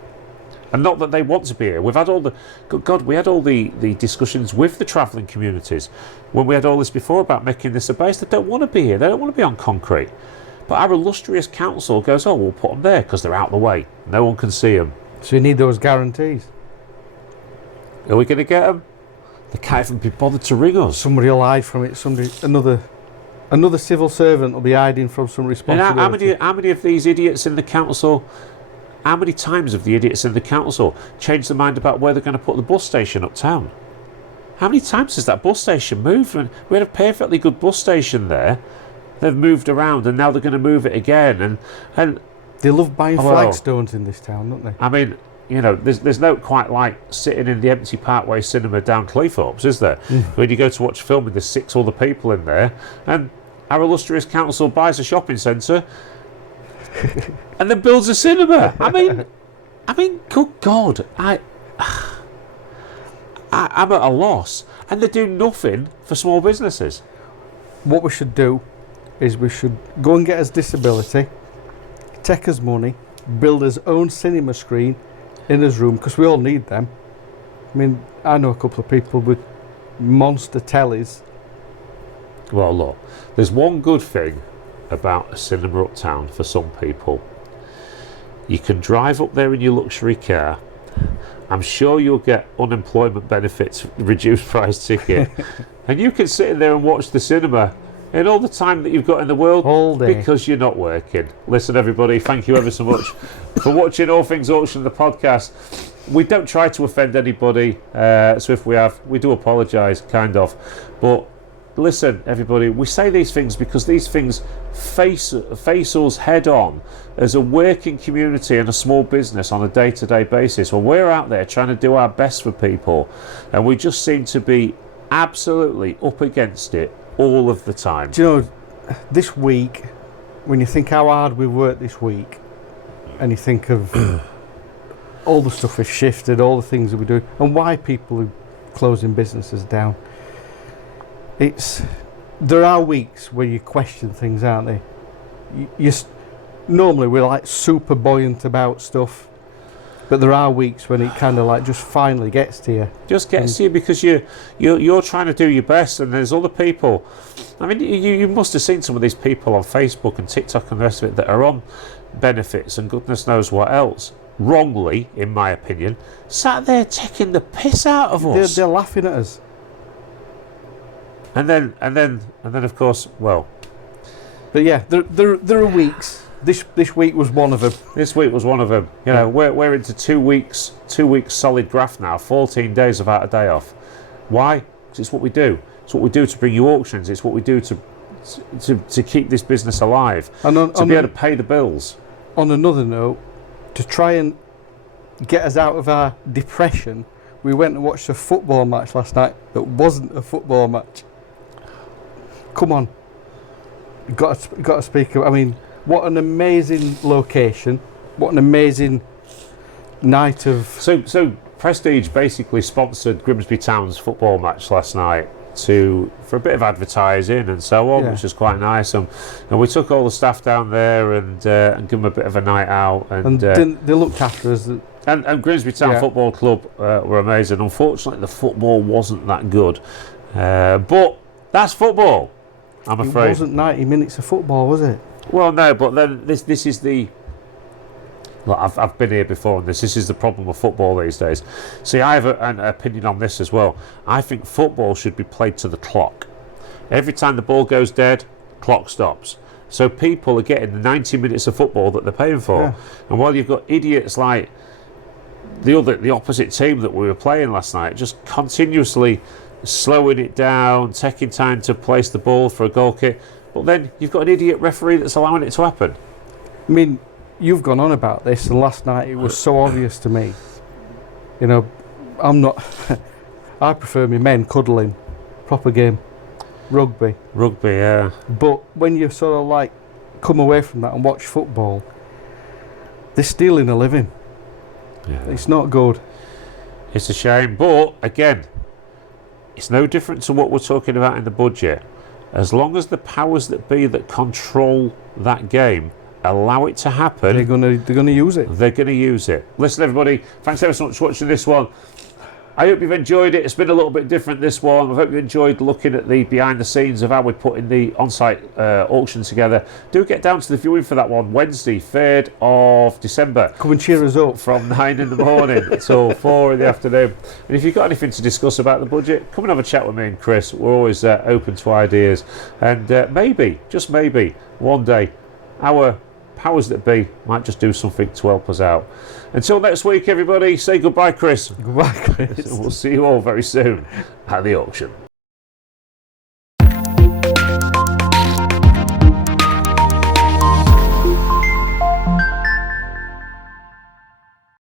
And not that they want to be here. We've had all the... Good God, we had all the discussions with the travelling communities when we had all this before about making this a base. They don't want to be here. They don't want to be on concrete. But our illustrious council goes, oh, we'll put them there because they're out of the way. No one can see them. So you need those guarantees. Are we going to get them? They can't even be bothered to ring us. Somebody will hide from it. Another civil servant will be hiding from some responsibility. And how many of these idiots in the council... How many times have the idiots in the council changed their mind about where they're going to put the bus station uptown? How many times has that bus station moved? We had a perfectly good bus station there. They've moved around and now they're going to move it again. And they love buying flagstones in this town, don't they? I mean, you know, there's no quite like sitting in the empty Parkway cinema down Cleethorpes, is there? When you go to watch a film and there's 6 other people in there, and our illustrious council buys a shopping centre and then builds a cinema. I mean, good God, I'm at a loss, and they do nothing for small businesses. What we should do is we should go and get us disability, take us money, build his own cinema screen in his room, because we all need them. I mean, I know a couple of people with monster tellies. Well, look, there's one good thing about a cinema uptown for some people. You can drive up there in your luxury car. I'm sure you'll get unemployment benefits, reduced price ticket, and you can sit in there and watch the cinema in all the time that you've got in the world all day because you're not working. Listen, everybody, thank you ever so much for watching All Things Auction, the podcast. We don't try to offend anybody, so if we have, we do apologise, kind of, but listen, everybody, we say these things because these things face us head on as a working community and a small business on a day-to-day basis. When we're out there trying to do our best for people, and we just seem to be absolutely up against it all of the time. Do you know, this week, when you think how hard we've worked this week, and you think of all the stuff we've shifted, all the things that we do, and why people are closing businesses down, there are weeks where you question things, aren't there? Normally we're like super buoyant about stuff, but there are weeks when it kind of like just finally gets to you. Just gets to you because you're trying to do your best, and there's other people. I mean, you must have seen some of these people on Facebook and TikTok and the rest of it that are on benefits and goodness knows what else, wrongly, in my opinion, sat there taking the piss out of us. They're laughing at us. And then, of course, well, But yeah, there are weeks. This week was one of them. This week was one of them. You know, we're into 2 weeks solid graft now. 14 days without a day off. Why? Because it's what we do. It's what we do to bring you auctions. It's what we do to keep this business alive. And to be able to pay the bills. On another note, to try and get us out of our depression, we went and watched a football match last night that wasn't a football match. Come on. Got to speak. I mean, what an amazing location. What an amazing night of... So Prestige basically sponsored Grimsby Town's football match last night for a bit of advertising and so on, which was quite nice. And we took all the staff down there and give them a bit of a night out. And they looked after us. And Grimsby Town Football Club were amazing. Unfortunately, the football wasn't that good. But that's football, I'm afraid. It wasn't 90 minutes of football, was it? Well, no, but then this is the... Look, I've been here before on this. This is the problem with football these days. See, I have an opinion on this as well. I think football should be played to the clock. Every time the ball goes dead, clock stops. So people are getting the 90 minutes of football that they're paying for. Yeah. And while you've got idiots like the opposite team that we were playing last night, just continuously slowing it down, taking time to place the ball for a goal kick, but then you've got an idiot referee that's allowing it to happen. I mean, you've gone on about this, and last night it was so obvious to me. You know, I'm not... I prefer my men cuddling. Proper game. Rugby, yeah. But when you sort of like come away from that and watch football, they're stealing a living. Yeah. It's not good. It's a shame, but again, it's no different to what we're talking about in the budget. As long as the powers that be that control that game allow it to happen, they're gonna use it. They're gonna use it. Listen, everybody, thanks ever so much for watching this one. I hope you've enjoyed it. It's been a little bit different, this one. I hope you enjoyed looking at the behind the scenes of how we're putting the on-site auction together. Do get down to the viewing for that one, Wednesday, 3rd of December. Come and cheer us up. From 9 in the morning till 4 in the afternoon. And if you've got anything to discuss about the budget, come and have a chat with me and Chris. We're always open to ideas. And maybe, just maybe, one day, our powers that be might just do something to help us out. Until next week, everybody, say goodbye, Chris. Goodbye, Chris. We'll see you all very soon at the auction.